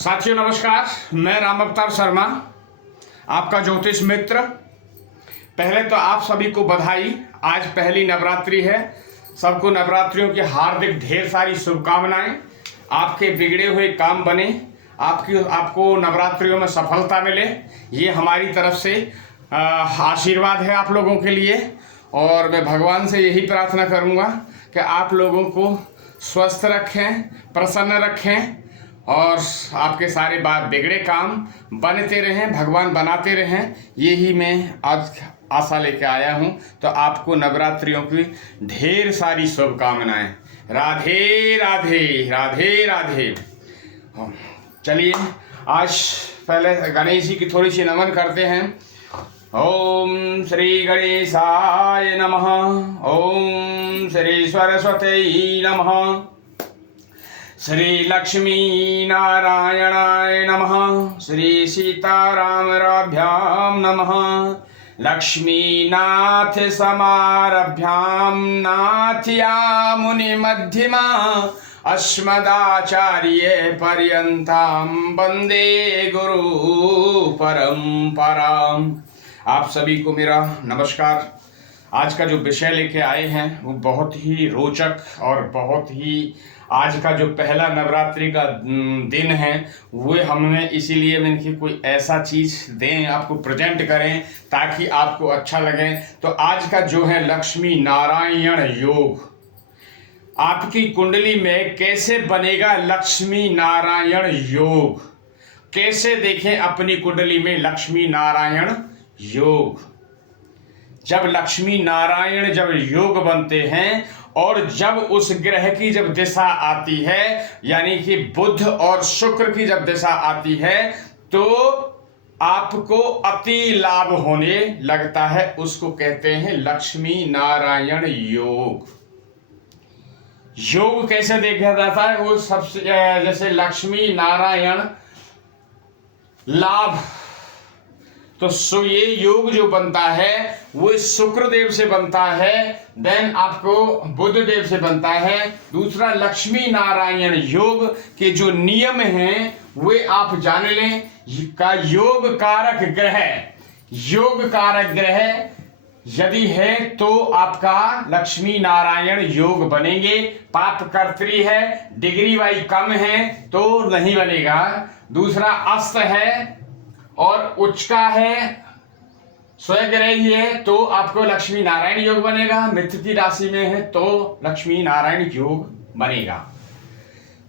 साथियों नमस्कार, मैं राम अवतार शर्मा, आपका ज्योतिष मित्र। पहले तो आप सभी को बधाई। आज पहली नवरात्रि है। सबको नवरात्रियों की हार्दिक ढेर सारी शुभकामनाएं। आपके बिगड़े हुए काम बने, आपको नवरात्रियों में सफलता मिले, ये हमारी तरफ से आशीर्वाद है आप लोगों के लिए। और मैं भगवान से यही प्रार्थना करूंगा कि आप लोगों को स्वस्थ रखें, प्रसन्न रखें और आपके सारे बात बिगड़े काम बनते रहें, भगवान बनाते रहें। यही मैं आज आशा लेके आया हूँ। तो आपको नवरात्रियों की ढेर सारी शुभकामनाएं। राधे राधे राधे राधे। चलिए आज पहले गणेश जी की थोड़ी सी नमन करते हैं। ओम श्री गणेशाय नमः। ओम श्री सरस्वती नमः। श्री लक्ष्मी नारायणाय नमः। श्री सीतारामराभ्याम नमः। लक्ष्मीनाथ समारभ्याम नाथया मुनि मध्यमा अस्मदाचार्य पर्यंताम वंदे गुरु परंपराम। आप सभी को मेरा नमस्कार। आज का जो विषय लेके आए हैं वो बहुत ही रोचक और बहुत ही आज का जो पहला नवरात्रि का दिन है वो हमने इसीलिए मैंने कोई ऐसा चीज़ दें, आपको प्रेजेंट करें ताकि आपको अच्छा लगे। तो आज का जो है लक्ष्मी नारायण योग, आपकी कुंडली में कैसे बनेगा लक्ष्मी नारायण योग, कैसे देखें अपनी कुंडली में लक्ष्मी नारायण योग। जब लक्ष्मी नारायण जब योग बनते हैं और जब उस ग्रह की जब दिशा आती है, यानी कि बुध और शुक्र की जब दिशा आती है, तो आपको अति लाभ होने लगता है। उसको कहते हैं लक्ष्मी नारायण योग। योग कैसे देखा जाता है? वो सबसे जैसे लक्ष्मी नारायण लाभ, तो ये योग जो बनता है वो शुक्र देव से बनता है, देन आपको बुध देव से बनता है। दूसरा लक्ष्मी नारायण योग के जो नियम हैं वे आप जान लें। का योग कारक ग्रह यदि है तो आपका लक्ष्मी नारायण योग बनेंगे। पाप कर्त्री है, डिग्री वाई कम है तो नहीं बनेगा। दूसरा अस्त है और उच्च का है, स्वग्रही है तो आपको लक्ष्मी नारायण योग बनेगा। मित्र की राशि में है तो लक्ष्मी नारायण योग बनेगा।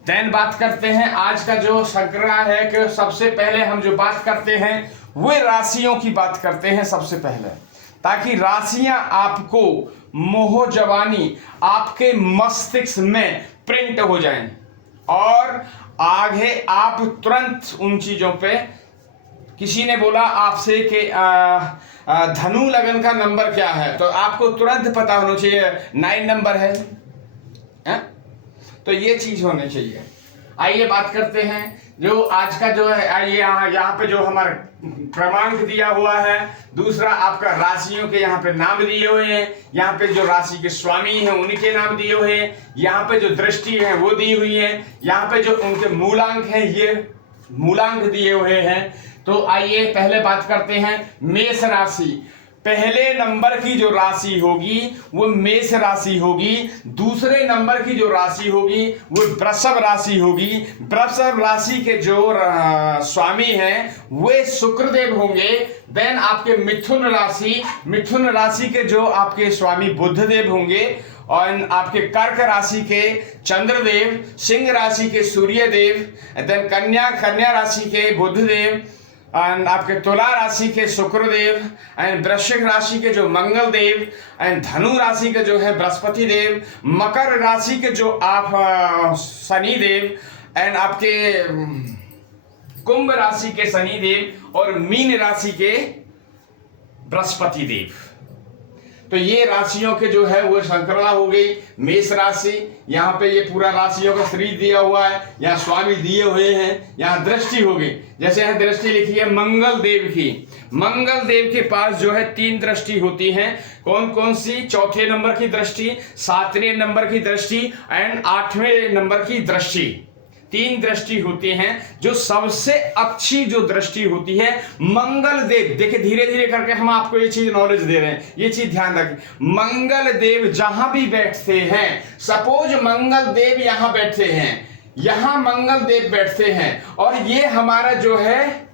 देन बात करते हैं आज का जो संक्रमण है कि सबसे पहले हम जो बात करते हैं वो राशियों की बात करते हैं सबसे पहले, ताकि राशियां आपको मोह जवानी आपके मस्तिष्क में प्रिंट हो जाएं और आगे आप तुरंत उन चीजों पे। किसी ने बोला आपसे कि धनु लगन का नंबर क्या है, तो आपको तुरंत पता होना चाहिए 9 नंबर है। तो ये चीज होनी चाहिए। आइए बात करते हैं जो आज का जो है। आइए यहाँ पे जो हमारा क्रमांक दिया हुआ है, दूसरा आपका राशियों के यहाँ पे नाम दिए हुए हैं, यहाँ पे जो राशि के स्वामी हैं उनके नाम दिए हुए हैं, यहाँ पे जो दृष्टि है वो दी हुई है, यहाँ पे जो उनके मूलांक हैं ये मूलांक दिए हुए हैं। तो आइए पहले बात करते हैं मेष राशि। पहले नंबर की जो राशि होगी वो मेष राशि होगी। दूसरे नंबर की जो राशि होगी वो वृषभ राशि होगी। वृषभ राशि के जो स्वामी हैं वे शुक्रदेव होंगे। देन आपके मिथुन राशि के जो आपके स्वामी बुधदेव होंगे और आपके कर्क राशि के चंद्रदेव, सिंह राशि के सूर्यदेव, देन कन्या राशि के बुधदेव, एंड आपके तुला राशि के शुक्रदेव, एंड वृश्चिक राशि के जो मंगल देव, एंड धनु राशि के जो है बृहस्पति देव, मकर राशि के जो आप शनि देव, एंड आपके कुंभ राशि के शनि देव और मीन राशि के बृहस्पति देव। तो ये राशियों के जो है वो संक्रमण हो गई। मेष राशि, यहाँ पे ये पूरा राशियों का सीरीज दिया हुआ है, यहाँ स्वामी दिए हुए हैं, यहाँ दृष्टि हो गई। जैसे यहाँ दृष्टि लिखी है मंगल देव की। मंगल देव के पास जो है 3 दृष्टि होती है। कौन कौन सी? चौथे नंबर की दृष्टि, 7वें नंबर की दृष्टि एंड 8वें नंबर की दृष्टि। तीन दृष्टि होती हैं। जो सबसे अच्छी जो दृष्टि होती है मंगल देव, देखिए धीरे धीरे करके हम आपको ये चीज नॉलेज दे रहे हैं, ये चीज ध्यान रखें। मंगल देव जहां भी बैठते हैं, सपोज मंगल देव यहां बैठे हैं, यहां मंगल देव बैठते हैं, और ये हमारा जो है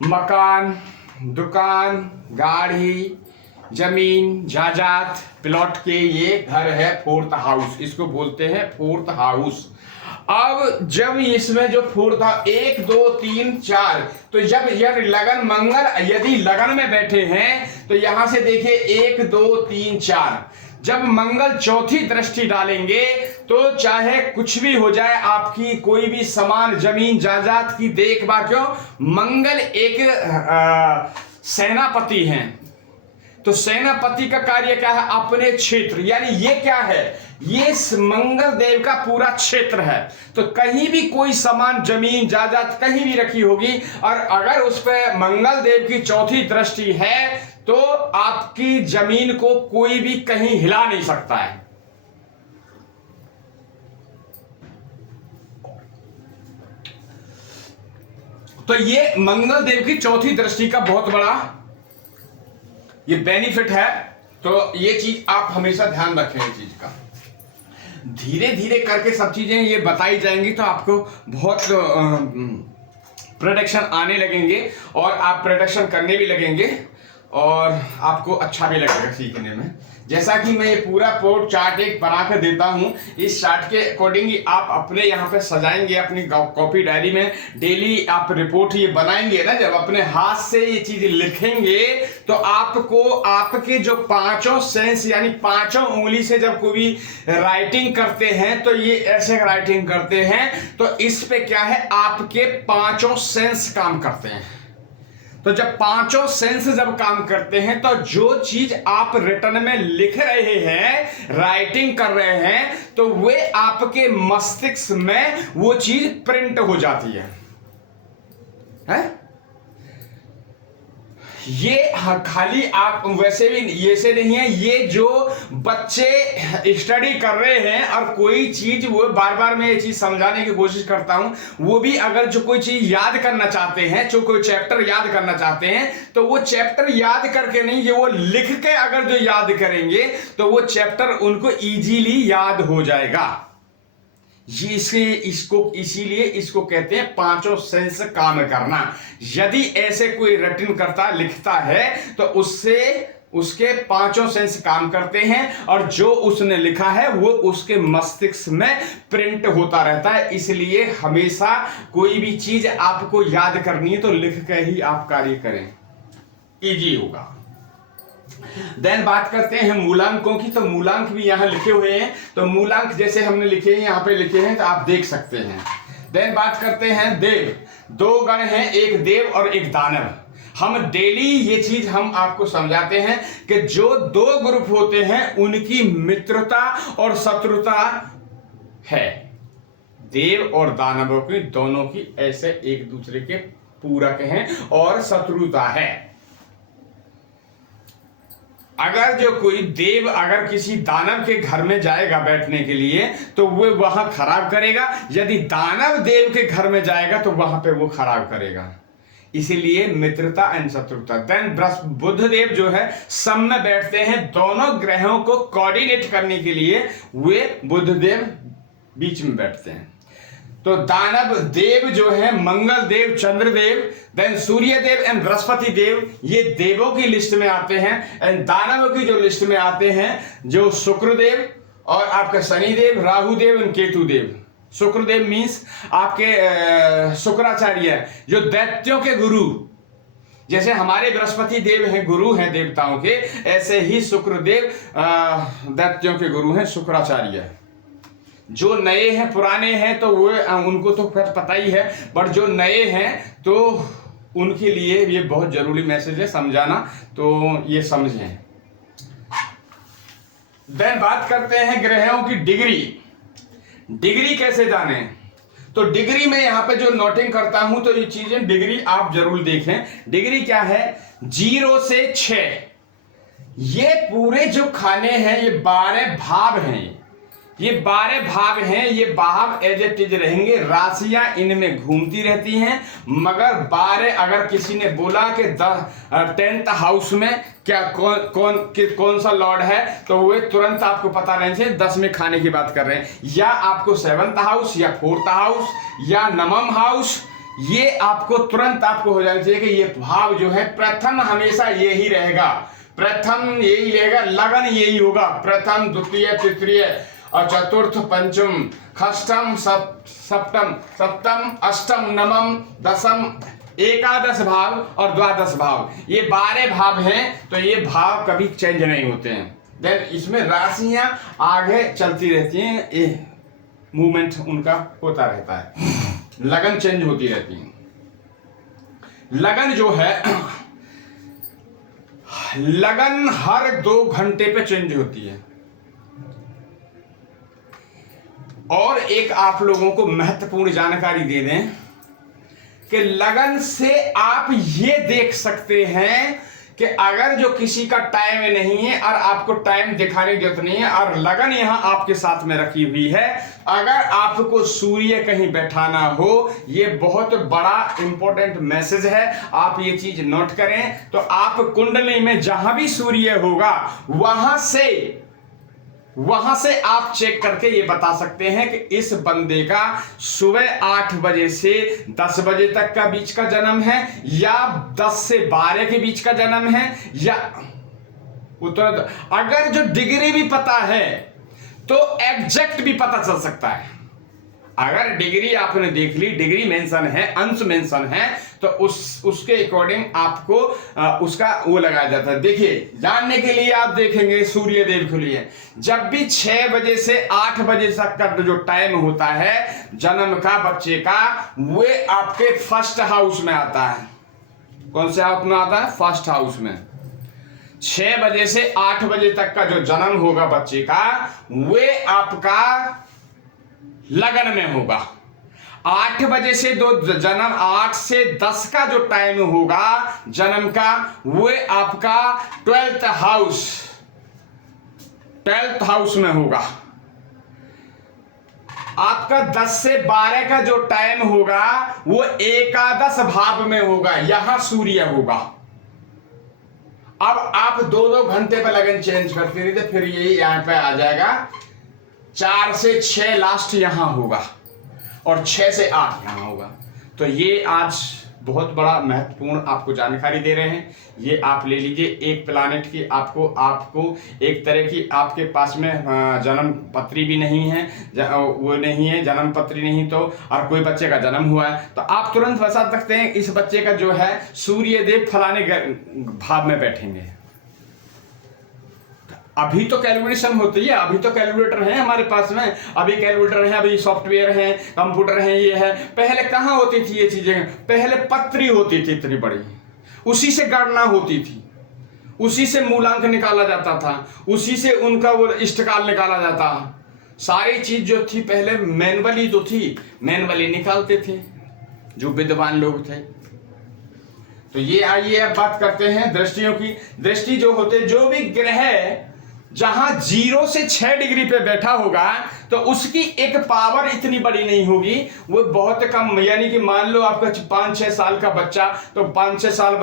मकान, दुकान, गाड़ी, जमीन, जायदाद, प्लॉट के ये घर है फोर्थ हाउस, इसको बोलते हैं फोर्थ हाउस। अब जब इसमें जो फोर्थ 1 2 3 4, तो जब यह लगन मंगल यदि लगन में बैठे हैं तो यहां से देखिए 1 2 3 4, जब मंगल चौथी दृष्टि डालेंगे तो चाहे कुछ भी हो जाए, आपकी कोई भी सामान, जमीन, जायदाद की देखभाल, क्यों? मंगल एक सेनापति हैं, तो सेनापति का कार्य क्या है? अपने क्षेत्र, यानी ये क्या है? ये मंगल देव का पूरा क्षेत्र है। तो कहीं भी कोई सामान, जमीन, जायदाद कहीं भी रखी होगी, और अगर उस पर मंगल देव की चौथी दृष्टि है तो आपकी जमीन को कोई भी कहीं हिला नहीं सकता है। तो ये मंगल देव की चौथी दृष्टि का बहुत बड़ा ये बेनिफिट है। तो ये चीज आप हमेशा ध्यान रखें, इस चीज का धीरे धीरे करके सब चीजें ये बताई जाएंगी तो आपको बहुत प्रोडक्शन आने लगेंगे, और आप प्रोडक्शन करने भी लगेंगे, और आपको अच्छा भी लगेगा सीखने में। जैसा कि मैं ये पूरा पोर्ट चार्ट एक बना कर देता हूं, इस चार्ट के अकॉर्डिंग ही आप अपने यहाँ पे सजाएंगे, अपनी कॉपी डायरी में डेली आप रिपोर्ट ये बनाएंगे ना, जब अपने हाथ से ये चीज लिखेंगे तो आपको आपके जो पांचों सेंस, यानी पांचों उंगली से जब कोई राइटिंग करते हैं तो ये ऐसे राइटिंग करते हैं, तो इस पे क्या है, आपके पांचों सेंस काम करते हैं। तो जब पांचों सेंस जब काम करते हैं तो जो चीज आप रिटर्न में लिख रहे हैं, राइटिंग कर रहे हैं, तो वे आपके मस्तिष्क में वो चीज प्रिंट हो जाती है? ये खाली आप वैसे भी ये से नहीं है, ये जो बच्चे स्टडी कर रहे हैं और कोई चीज वो बार बार मैं ये चीज समझाने की कोशिश करता हूं, वो भी अगर जो कोई चीज याद करना चाहते हैं, जो कोई चैप्टर याद करना चाहते हैं, तो वो चैप्टर याद करके नहीं, ये वो लिख के अगर जो याद करेंगे तो वो चैप्टर उनको इजीली याद हो जाएगा। ये इसको इसीलिए इसको कहते हैं पांचों सेंस काम करना। यदि ऐसे कोई रिटन करता लिखता है तो उससे उसके पांचों सेंस काम करते हैं, और जो उसने लिखा है वो उसके मस्तिष्क में प्रिंट होता रहता है। इसलिए हमेशा कोई भी चीज आपको याद करनी है तो लिख के ही आप कार्य करें, इजी होगा। देन बात करते हैं मूलांकों की, तो मूलांक भी यहां लिखे हुए हैं, तो मूलांक जैसे हमने लिखे हैं यहां पे लिखे हैं तो आप देख सकते हैं। देन बात करते हैं देव, दो गण हैं, एक देव और एक दानव। हम डेली ये चीज हम आपको समझाते हैं कि जो दो ग्रुप होते हैं उनकी मित्रता और शत्रुता है, देव और दानवों की दोनों की ऐसे एक दूसरे के पूरक हैं और शत्रुता है। अगर जो कोई देव अगर किसी दानव के घर में जाएगा बैठने के लिए तो वो वहां खराब करेगा, यदि दानव देव के घर में जाएगा तो वहां पे वो खराब करेगा। इसीलिए मित्रता एंड शत्रुता। देन बुध देव जो है सम में बैठते हैं, दोनों ग्रहों को कोऑर्डिनेट करने के लिए वे बुध देव बीच में बैठते हैं। तो दानव देव जो है मंगल देव, चंद्र देव, देन सूर्य देव एंड बृहस्पति देव, ये देवों की लिस्ट में आते हैं। एंड दानवों की जो लिस्ट में आते हैं जो शुक्र देव और आपका शनि देव, राहु देव एंड केतु देव। शुक्र देव मीन्स आपके शुक्राचार्य जो दैत्यों के गुरु, जैसे हमारे बृहस्पति देव हैं, गुरु हैं देवताओं के, ऐसे ही शुक्र देव दैत्यों के गुरु हैं, शुक्राचार्य। जो नए हैं पुराने हैं तो वो उनको तो फिर पता ही है, बट जो नए हैं तो उनके लिए ये बहुत जरूरी मैसेज है समझाना, तो ये समझें। देन बात करते हैं ग्रहों की डिग्री। डिग्री कैसे जाने, तो डिग्री में यहां पे जो नोटिंग करता हूं तो ये चीजें डिग्री आप जरूर देखें। डिग्री क्या है, 0 से 6, ये पूरे जो खाने हैं ये 12 भाव हैं। ये 12 भाव हैं, ये भाव एज इट इज रहेंगे, राशियां इनमें घूमती रहती हैं। मगर 12 अगर किसी ने बोला कि 10th हाउस में क्या कौन सा लॉर्ड है, तो वे तुरंत आपको पता रहना चाहिए 10 में खाने की बात कर रहे हैं, या आपको 7th हाउस या 4th हाउस या नवम हाउस, ये आपको तुरंत आपको हो जाना चाहिए कि ये भाव जो है प्रथम हमेशा यही रहेगा, प्रथम यही रहेगा, लगन यही होगा, प्रथम द्वितीय तृतीय और चतुर्थ पंचम षष्ठम सप्तम अष्टम नवम दशम एकादश भाव और द्वादश भाव, ये 12 भाव हैं। तो ये भाव कभी चेंज नहीं होते हैं। देन इसमें राशियां आगे चलती रहती हैं, ये मूवमेंट उनका होता रहता है, लगन चेंज होती रहती है। लगन जो है, लगन हर 2 घंटे पे चेंज होती है। और एक आप लोगों को महत्वपूर्ण जानकारी दे दें कि लगन से आप ये देख सकते हैं कि अगर जो किसी का टाइम नहीं है और आपको टाइम दिखाने की जरूरत नहीं है और लगन यहां आपके साथ में रखी हुई है, अगर आपको सूर्य कहीं बैठाना हो, ये बहुत बड़ा इंपॉर्टेंट मैसेज है, आप ये चीज नोट करें। तो आप कुंडली में जहां भी सूर्य होगा वहां से आप चेक करके ये बता सकते हैं कि इस बंदे का सुबह 8 बजे से 10 बजे तक का बीच का जन्म है, या 10 से 12 के बीच का जन्म है, या उत्तर। अगर जो डिग्री भी पता है तो एग्जैक्ट भी पता चल सकता है। अगर डिग्री आपने देख ली, डिग्री मेंशन है, अंश मेंशन है, तो उसके अकॉर्डिंग आपको उसका वो लगाया जाता है। देखिए, जानने के लिए आप देखेंगे सूर्य देव के लिए, जब भी 6 बजे से 8 बजे तक का जो टाइम होता है जन्म का बच्चे का, वे आपके फर्स्ट हाउस में आता है। कौन से हाउस में आता है? फर्स्ट हाउस में। 6 बजे से 8 बजे तक का जो जन्म होगा बच्चे का, वे आपका लगन में होगा। 8 बजे से 2 जन्म, 8 से 10 का जो टाइम होगा जन्म का, वो आपका 12th हाउस में होगा। आपका 10 से 12 का जो टाइम होगा वो एकादश भाव में होगा, यहां सूर्य होगा। अब आप 2-2 घंटे पर लगन चेंज करते रहिए तो फिर ये यहां पे आ जाएगा। 4 से 6 लास्ट यहां होगा और 6 से 8 यहां होगा। तो ये आज बहुत बड़ा महत्वपूर्ण आपको जानकारी दे रहे हैं। ये आप ले लीजिए, एक प्लानेट की आपको एक तरह की, आपके पास में जन्म पत्री भी नहीं है, वो नहीं है जन्म पत्री नहीं, तो और कोई बच्चे का जन्म हुआ है तो आप तुरंत बता सकते हैं इस बच्चे का जो है सूर्य देव फलाने भाव में बैठेंगे। अभी तो कैलकुलेशन होती है, अभी तो कैलकुलेटर है हमारे पास में, अभी कैलकुलेटर है, अभी सॉफ्टवेयर है, कंप्यूटर है, ये है। पहले कहाँ होती थी ये चीजें? पहले पत्री होती थी इतनी बड़ी, उसी से गणना होती थी, उसी से मूलांक निकाला जाता था, उसी से उनका वो इष्टकाल निकाला जाता। सारी चीज जो थी पहले मैनुअली तो थी, मैनुअली निकालते थे जो विद्वान लोग थे। तो ये आइए अब बात करते हैं दृष्टियों की। दृष्टि जो होते, जो भी ग्रह जहां 0 से 6 डिग्री पे बैठा होगा तो उसकी एक पावर इतनी बड़ी नहीं होगी, वो बहुत कम। यानी कि मान लो आपका 5-6 साल का बच्चा, तो 5-6 साल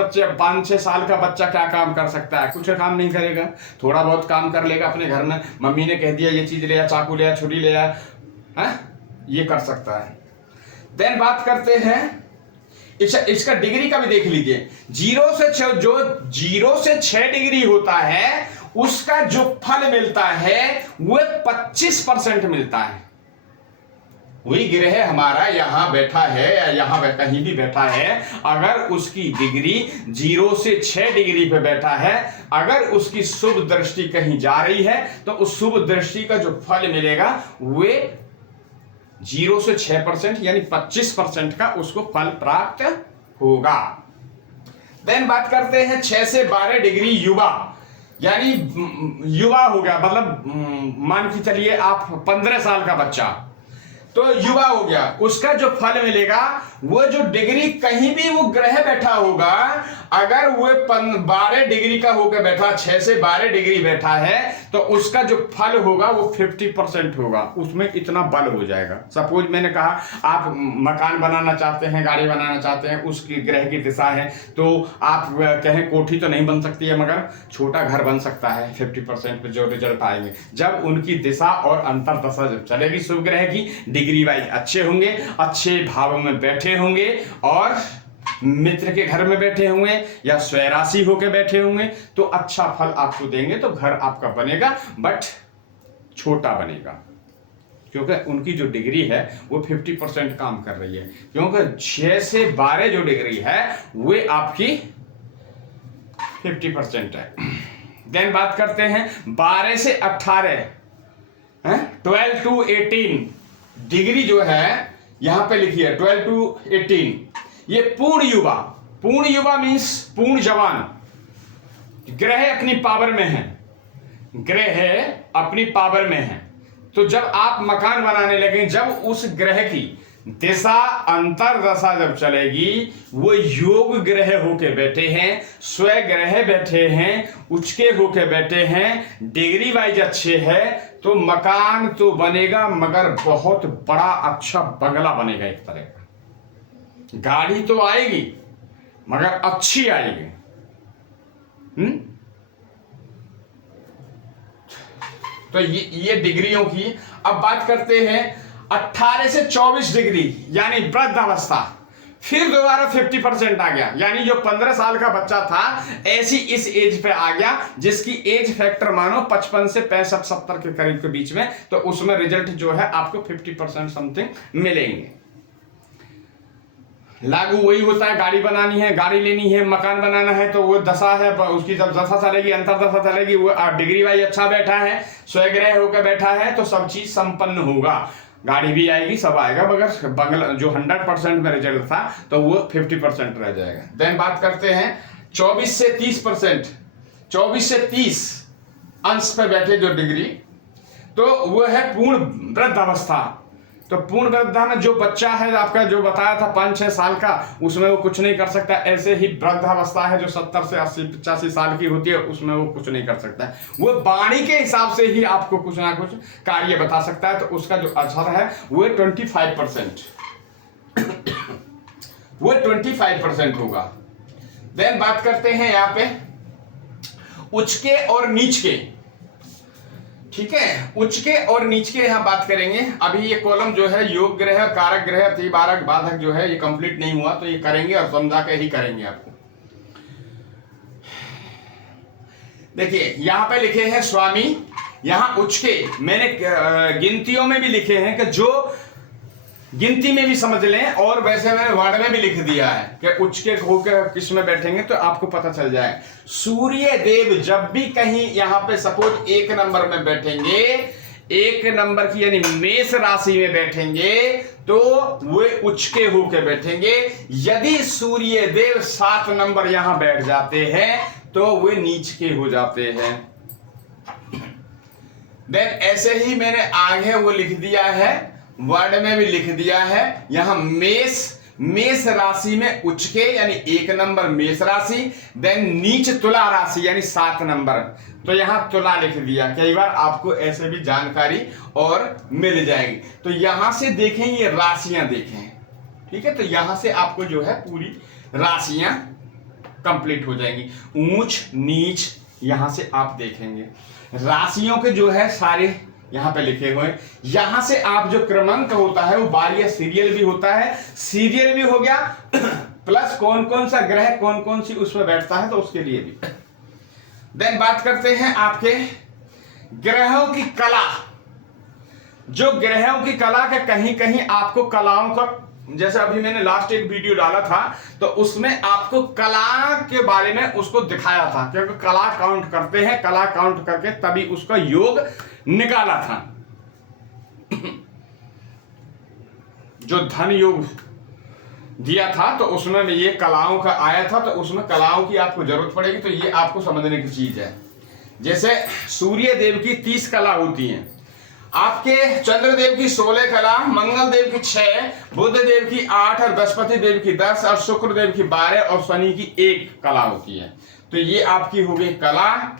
का बच्चा क्या काम कर सकता है? कुछ काम नहीं करेगा, थोड़ा बहुत काम कर लेगा अपने घर में। मम्मी ने कह दिया ये चीज ले आ, चाकू ले आ, छुरी ले आ, ये कर सकता है। देन बात करते हैं इसका डिग्री का भी देख लीजिए। 0 से 6, जो 0 से 6 डिग्री होता है उसका जो फल मिलता है वो 25% मिलता है। वही ग्रह हमारा यहां बैठा है या यहां कहीं भी बैठा है, अगर उसकी डिग्री 0 से 6 डिग्री पे बैठा है, अगर उसकी शुभ दृष्टि कहीं जा रही है तो उस शुभ दृष्टि का जो फल मिलेगा वे 0 से 6% यानी 25% का उसको फल प्राप्त होगा। देन बात करते हैं 6 से 12 डिग्री युवा, यानी युवा हो गया, मतलब मान के चलिए आप 15 साल का बच्चा, तो युवा हो गया, उसका जो फल मिलेगा वो जो डिग्री कहीं भी वो ग्रह बैठा होगा, अगर वो 12 डिग्री का होकर बैठा, 6 से 12 डिग्री बैठा है, तो उसका जो फल होगा वो 50% होगा, उसमें इतना बल हो जाएगा। सपोज मैंने कहा आप मकान बनाना चाहते हैं, गाड़ी बनाना चाहते हैं, उसकी ग्रह की दिशा है, तो आप कहें कोठी तो नहीं बन सकती है मगर छोटा घर बन सकता है, 50% पे जो रिजल्ट आएंगे जब उनकी दिशा और अंतर दशा जब चलेगी शुभ ग्रह की, डिग्री वाइज अच्छे होंगे, अच्छे भाव में बैठे होंगे और मित्र के घर में बैठे होंगे या स्वराशि होके बैठे होंगे, तो अच्छा फल आपको देंगे। तो घर आपका बनेगा बट छोटा बनेगा, क्योंकि उनकी जो डिग्री है वो 50% काम कर रही है, क्योंकि 6 से 12 जो डिग्री है वो आपकी 50% है। देन बात करते हैं 12 से 18, 12 to 18 डिग्री जो है यहां पे लिखी है 12 to 18, ये पूर्ण युवा। पूर्ण युवा मीन्स पूर्ण जवान, ग्रह अपनी पावर में है, ग्रह अपनी पावर में है। तो जब आप मकान बनाने लगे, जब उस ग्रह की दिशा अंतर दशा जब चलेगी, वो योग ग्रह होके बैठे हैं, स्वग्रह बैठे हैं, उचके होके बैठे हैं, डिग्री वाइज अच्छे है, तो मकान तो बनेगा मगर बहुत बड़ा अच्छा बंगला बनेगा एक तरह का। गाड़ी तो आएगी मगर अच्छी आएगी। तो ये डिग्रियों की। अब बात करते हैं 18 से 24 डिग्री यानी वृद्धावस्था, फिर दोबारा 50% आ गया, यानी जो 15 साल का बच्चा था ऐसी इस एज पे आ गया, जिसकी एज फैक्टर मानो 55 से 65-70 के करीब के बीच में, तो उसमें रिजल्ट जो है आपको 50% समथिंग मिलेंगे। लागू वही होता है, गाड़ी बनानी है, गाड़ी लेनी है, मकान बनाना है, तो वो दशा है, उसकी जब दशा चलेगी, अंतर दशा चलेगी, वो डिग्री वाइज अच्छा बैठा है, स्वग्रह होकर बैठा है, तो सब चीज संपन्न होगा, गाड़ी भी आएगी, सब आएगा, मगर बंगला जो 100% में रिजल्ट था तो वो 50% रह जाएगा। देन बात करते हैं 24 से 30%, 24 से 30 अंश पे बैठे जो डिग्री, तो वो है पूर्ण वृद्धावस्था। तो पूर्ण वृद्धा में जो बच्चा है आपका, जो बताया था 5-6 साल का, उसमें वो कुछ नहीं कर सकता। ऐसे ही वृद्धावस्था है जो 70 से 80-85 साल की होती है, उसमें वो कुछ नहीं कर सकता है, वो वाणी के हिसाब से ही आपको कुछ ना कुछ कार्य बता सकता है। तो उसका जो असर है वो 25%, वो 25% होगा। देन बात करते हैं यहाँ पे उचके और नीच के, ठीक है, उच्च के और नीच के यहां बात करेंगे। अभी ये कॉलम जो है योग ग्रह, कारक ग्रह, अतिबारक, बाधक जो है ये कंप्लीट नहीं हुआ, तो ये करेंगे और समझा के ही करेंगे आपको। देखिए यहां पे लिखे हैं स्वामी, यहां उच्च के मैंने गिनतियों में भी लिखे हैं कि जो गिनती में भी समझ लें, और वैसे मैंने वर्ड में भी लिख दिया है कि उच्च के होकर किस में बैठेंगे तो आपको पता चल जाए। सूर्य देव जब भी कहीं यहां पे सपोज 1 नंबर में बैठेंगे, 1 नंबर की यानी मेष राशि में बैठेंगे, तो वे उच्च के होकर बैठेंगे। यदि सूर्य देव 7 नंबर यहां बैठ जाते हैं तो वे नीच के हो जाते हैं। देन ऐसे ही मैंने आगे वो लिख दिया है, वर्ड में भी लिख दिया है, यहां मेष राशि में उच्च के यानी 1 नंबर मेष राशि, देन नीच तुला राशि यानी 7 नंबर, तो यहां तुला लिख दिया। कई बार आपको ऐसे भी जानकारी और मिल जाएगी। तो यहां से देखें, ये राशियां देखें, ठीक है, तो यहां से आपको जो है पूरी राशियां कंप्लीट हो जाएंगी। ऊंच नीच यहां से आप देखेंगे, राशियों के जो है सारे यहां पे लिखे हुए। यहां से आप जो क्रमांक होता है वो बार या सीरियल भी होता है, सीरियल भी हो गया प्लस कौन कौन सा ग्रह कौन कौन सी उसमें बैठता है, तो उसके लिए भी। देन बात करते हैं आपके ग्रहों की कला। जो ग्रहों की कला के कहीं कहीं आपको कलाओं का, जैसे अभी मैंने लास्ट एक वीडियो डाला था तो उसमें आपको कला के बारे में उसको दिखाया था, क्योंकि कला काउंट करते हैं, कला काउंट करके तभी उसका योग निकाला था। जो धन योग दिया था तो उसमें ये कलाओं का आया था, तो उसमें कलाओं की आपको जरूरत पड़ेगी, तो ये आपको समझने की चीज है। जैसे सूर्य देव की 30 कला होती हैं, आपके चंद्रदेव की 16 कला, मंगल देव की 6, बुध देव की 8 और बृहस्पति देव की 10 और शुक्र देव की 12 और शनि की 1 कला होती है। तो ये आपकी हो गई कला।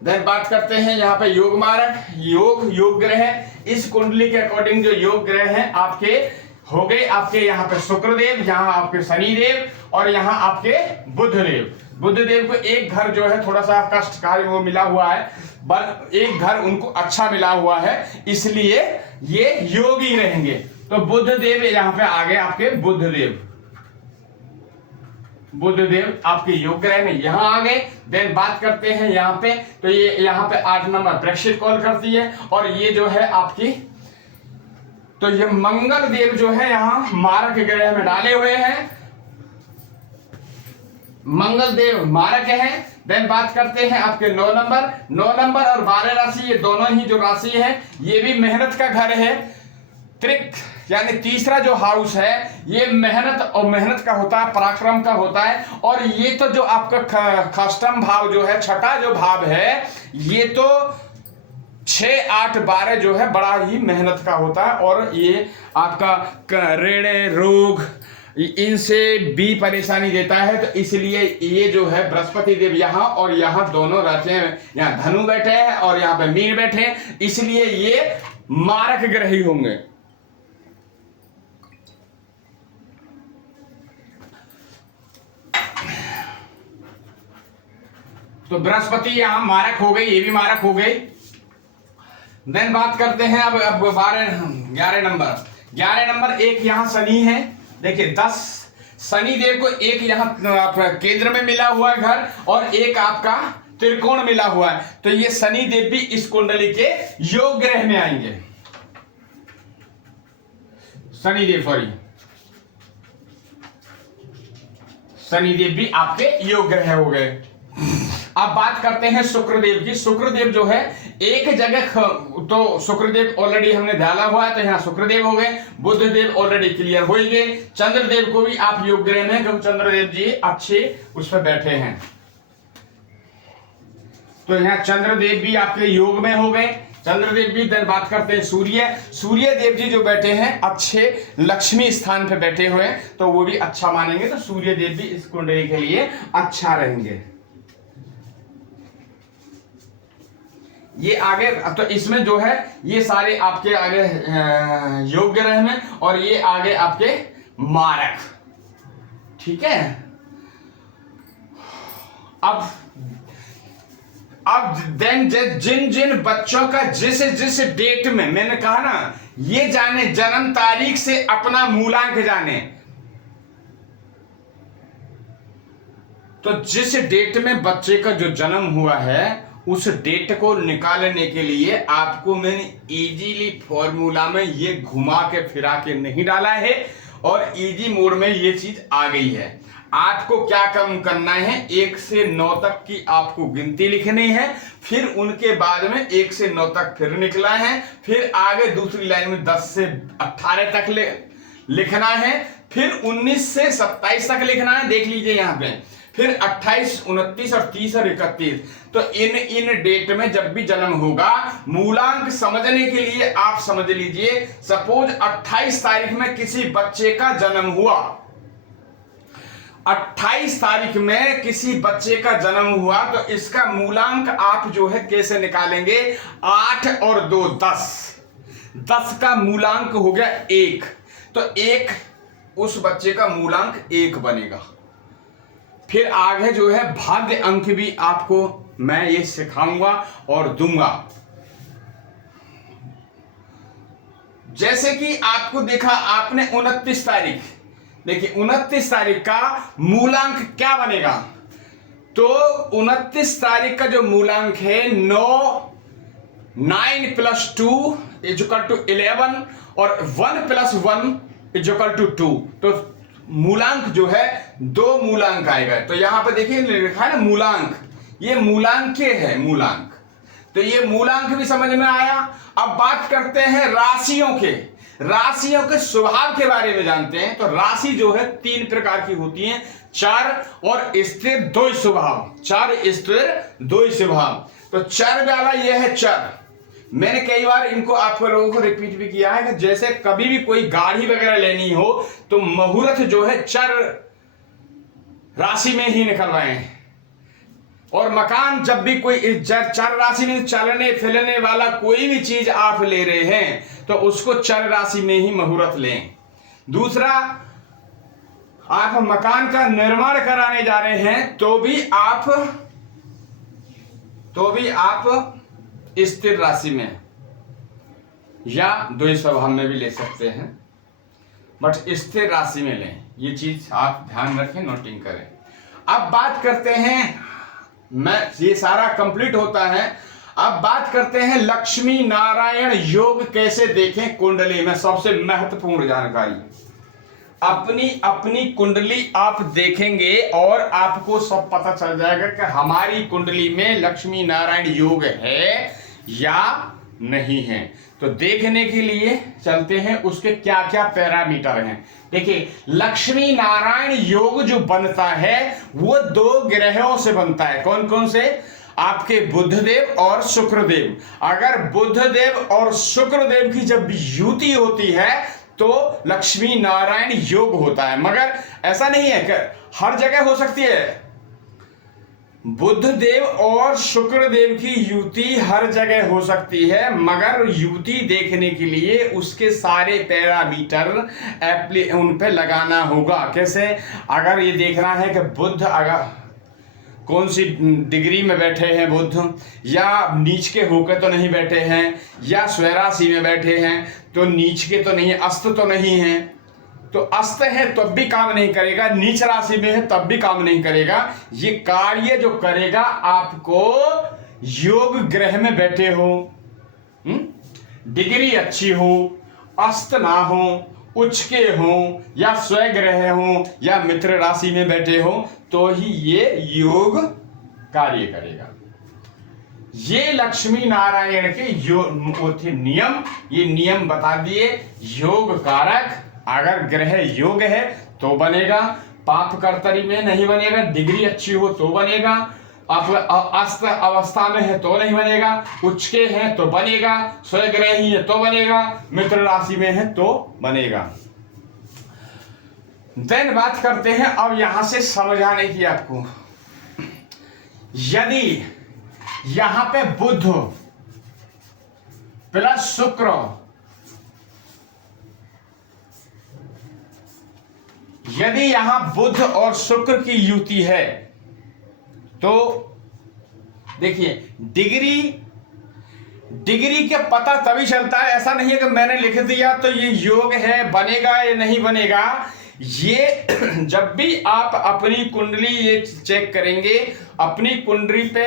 देन बात करते हैं यहाँ पे योग मारक, योग ग्रह। इस कुंडली के अकॉर्डिंग जो योग ग्रह हैं आपके हो गए, आपके यहाँ पे शुक्र देव, यहाँ आपके शनि देव और यहाँ आपके बुध देव। बुध देव को एक घर जो है थोड़ा सा कष्टकारी वो मिला हुआ है, पर एक घर उनको अच्छा मिला हुआ है, इसलिए ये योगी रहेंगे। तो बुध देव यहाँ पे आ गए आपके बुध देव आपके योग ग्रह में यहाँ आ गए। देन बात करते हैं यहाँ पे, तो ये यहाँ पे 8 नंबर प्रेक्षित कॉल करती है। और ये जो है आपकी, तो ये मंगल देव जो है यहाँ मारक ग्रह में डाले हुए हैं, मंगल देव मारक है। देन बात करते हैं आपके 9 नंबर और 12 राशि, ये दोनों ही जो राशि है ये भी मेहनत का घर है। त्रिक यानी तीसरा जो हाउस है ये मेहनत और मेहनत का होता है, पराक्रम का होता है। और ये तो जो आपका खष्टम भाव जो है, छठा जो भाव है, ये तो 6, 8, 12 जो है बड़ा ही मेहनत का होता है। और ये आपका ऋण रोग इनसे भी परेशानी देता है। तो इसलिए ये जो है बृहस्पति देव यहाँ और यहाँ दोनों रहते हैं, यहाँ धनु बैठे हैं और यहाँ पे मीन बैठे हैं, इसलिए ये मारक ग्रही होंगे। तो बृहस्पति यहाँ मारक हो गई, ये भी मारक हो गई। देन बात करते हैं अब 11 नंबर एक यहाँ शनि है। देखिए 10 शनि देव को एक यहाँ केंद्र में मिला हुआ है घर और एक आपका त्रिकोण मिला हुआ है। तो ये शनि देव भी इस कुंडली के योग ग्रह में आएंगे। शनि देव भी आपके योग ग्रह हो गए। अब बात करते हैं शुक्रदेव की। शुक्रदेव जो है एक जगह, तो शुक्रदेव ऑलरेडी हमने डाला हुआ है, तो यहाँ शुक्रदेव हो गए। बुध देव ऑलरेडी क्लियर हो ही गए। चंद्रदेव को भी आप योग ग्रह में, क्योंकि चंद्रदेव जी अच्छे उस पर बैठे हैं, तो यहाँ चंद्रदेव भी आपके योग में हो गए। चंद्रदेव भी। देन बात करते हैं सूर्य देव जी जो बैठे हैं अच्छे लक्ष्मी स्थान पे बैठे हुए हैं, तो वो भी अच्छा मानेंगे। तो सूर्य देव भी इस कुंडली के लिए अच्छा रहेंगे। ये आगे, तो इसमें जो है ये सारे आपके आगे योग ग्रह में और ये आगे आपके मारक, ठीक है। अब देन जिन बच्चों का जिस डेट में, मैंने कहा ना, ये जाने जन्म तारीख से अपना मूलांक जाने। तो जिस डेट में बच्चे का जो जन्म हुआ है उस डेट को निकालने के लिए आपको मैंने इजीली फॉर्मूला में ये घुमा के फिरा के नहीं डाला है और इजी मोड में ये चीज आ गई है। आपको क्या काम करना है, 1 से 9 तक की आपको गिनती लिखनी है, फिर उनके बाद में 1 से 9 तक फिर निकला है, फिर आगे दूसरी लाइन में 10 से 18 तक लिखना है, फिर 19 से 27 तक लिखना है। देख लीजिए यहाँ पे, फिर 28, 29 और 30 और 31। तो इन डेट में जब भी जन्म होगा, मूलांक समझने के लिए आप समझ लीजिए, सपोज 28 तारीख में किसी बच्चे का जन्म हुआ, 28 तारीख में किसी बच्चे का जन्म हुआ, तो इसका मूलांक आप जो है कैसे निकालेंगे, 8 और 2 10, 10 का मूलांक हो गया 1, तो 1 उस बच्चे का मूलांक 1 बनेगा। फिर आगे जो है भाग्य अंक भी आपको मैं ये सिखाऊंगा और दूंगा। जैसे कि आपको देखा आपने 29 तारीख, देखिए 29 तारीख का मूलांक क्या बनेगा, तो 29 तारीख का जो मूलांक है 9 + 2 = 11 और 1 + 1 = 2। तो मूलांक जो है 2 मूलांक आएगा। तो यहां पर देखिए लिखा है ना मूलांक, ये मूलांक है मूलांक। तो ये मूलांक भी समझ में आया। अब बात करते हैं राशियों के स्वभाव के बारे में जानते हैं। तो राशि जो है 3 प्रकार की होती हैं, चर और स्थिर 2 स्वभाव। चर, स्थिर 2 स्वभाव। तो चर वाला ये है चर, मैंने कई बार इनको आपको लोगों को रिपीट भी किया है कि जैसे कभी भी कोई गाड़ी वगैरह लेनी हो तो मुहूर्त जो है चर राशि में ही निकलवाएं, और मकान जब भी कोई चर राशि में चलने फिरने वाला कोई भी चीज आप ले रहे हैं तो उसको चर राशि में ही मुहूर्त लें। दूसरा, आप मकान का निर्माण कराने जा रहे हैं तो भी आप स्थिर राशि में या द्वितीय स्वभाव में भी ले सकते हैं, बट स्थिर राशि में लें। ये चीज आप ध्यान रखें, नोटिंग करें। अब बात करते हैं, ये सारा कंप्लीट होता है। अब बात करते हैं लक्ष्मी नारायण योग कैसे देखें कुंडली में। सबसे महत्वपूर्ण जानकारी, अपनी कुंडली आप देखेंगे और आपको सब पता चल जाएगा कि हमारी कुंडली में लक्ष्मी नारायण योग है या नहीं है। तो देखने के लिए चलते हैं उसके क्या क्या पैरामीटर हैं। देखिए, लक्ष्मी नारायण योग जो बनता है वो 2 ग्रहों से बनता है। कौन कौन से? आपके बुधदेव और शुक्रदेव। अगर बुधदेव और शुक्रदेव की जब युति होती है तो लक्ष्मी नारायण योग होता है। मगर ऐसा नहीं है कि हर जगह हो सकती है। बुधदेव और शुक्रदेव की युति हर जगह हो सकती है, मगर युति देखने के लिए उसके सारे पैरामीटर उन पे लगाना होगा। कैसे? अगर ये देखना है कि बुध अगर कौन सी डिग्री में बैठे हैं बुध, या नीच के होकर तो नहीं बैठे हैं, या स्वराशि में बैठे हैं तो नीच के तो नहीं, अस्त तो नहीं है। तो अस्त है तब भी काम नहीं करेगा, नीच राशि में है तब भी काम नहीं करेगा। ये कार्य जो करेगा आपको योग ग्रह में बैठे हो, डिग्री अच्छी हो, अस्त ना हो, उच्च के हो, या स्वग्रह हो, या मित्र राशि में बैठे हो, तो ही ये योग कार्य करेगा। ये लक्ष्मी नारायण के योग नियम, ये नियम बता दिए। योग कारक, अगर ग्रह योग है तो बनेगा, पाप कर्तरी में नहीं बनेगा। डिग्री अच्छी हो तो बनेगा, अस्त अवस्था में है तो नहीं बनेगा, उच्च के हैं तो बनेगा, स्वग्रही है तो बनेगा, मित्र राशि में है तो बनेगा। देन बात करते हैं अब यहां से समझाने की आपको। यदि यहां पे बुध प्लस शुक्र, यदि यहां बुध और शुक्र की युति है तो देखिए, डिग्री के पता तभी चलता है। ऐसा नहीं है कि मैंने लिख दिया तो ये योग है, बनेगा या नहीं बनेगा। ये जब भी आप अपनी कुंडली ये चेक करेंगे, अपनी कुंडली पे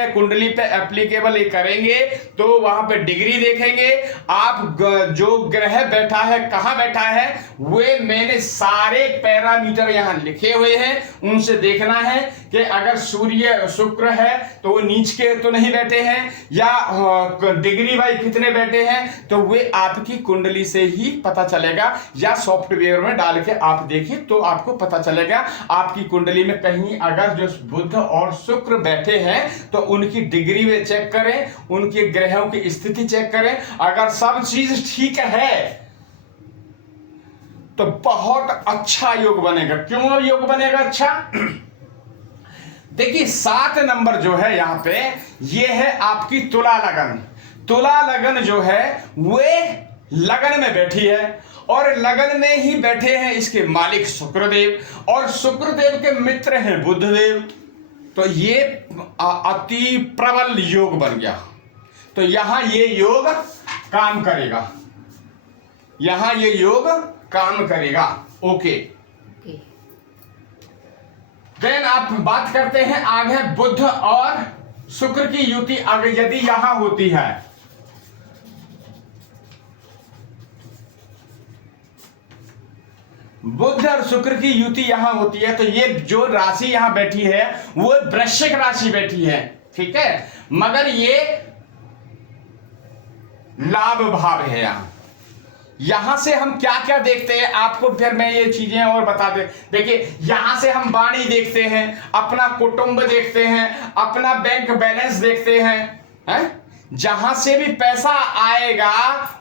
एप्लीकेबल करेंगे तो वहां पे डिग्री देखेंगे। आप जो ग्रह बैठा है, कहां बैठा है, वे मैंने सारे पैरामीटर यहां लिखे हुए हैं। उनसे देखना है कि अगर सूर्य शुक्र है तो वो नीच के तो नहीं बैठे हैं, या डिग्री वाइज कितने बैठे हैं, तो वे आपकी कुंडली से ही पता चलेगा, या सॉफ्टवेयर में डाल के आप देखिए तो आपको पता चलेगा। आपकी कुंडली में कहीं अगर जो बुध और शुक्र बैठे हैं तो उनकी डिग्री में चेक करें, उनके ग्रहों की स्थिति चेक करें। अगर सब चीज ठीक है तो बहुत अच्छा योग बनेगा। क्यों योग बनेगा अच्छा? देखिए, 7 नंबर जो है यहां पे, ये है आपकी तुला लगन। तुला लगन जो है वे लगन में बैठी है, और लगन में ही बैठे हैं इसके मालिक शुक्रदेव, और शुक्रदेव के मित्र हैं बुधदेव। तो ये अति प्रबल योग बन गया। तो यहां ये योग काम करेगा, यहां ये योग काम करेगा। ओके, देन आप बात करते हैं आगे बुध और शुक्र की युति आगे यदि यहां होती है, बुध और शुक्र की युति यहां होती है, तो ये जो राशि यहां बैठी है वो वृश्चिक राशि बैठी है, ठीक है। मगर ये लाभ भाव है। यहां से हम क्या क्या देखते हैं आपको फिर मैं ये चीजें और बता दे। देखिए, यहां से हम वाणी देखते हैं, अपना कुटुंब देखते हैं, अपना बैंक बैलेंस देखते हैं, जहां से भी पैसा आएगा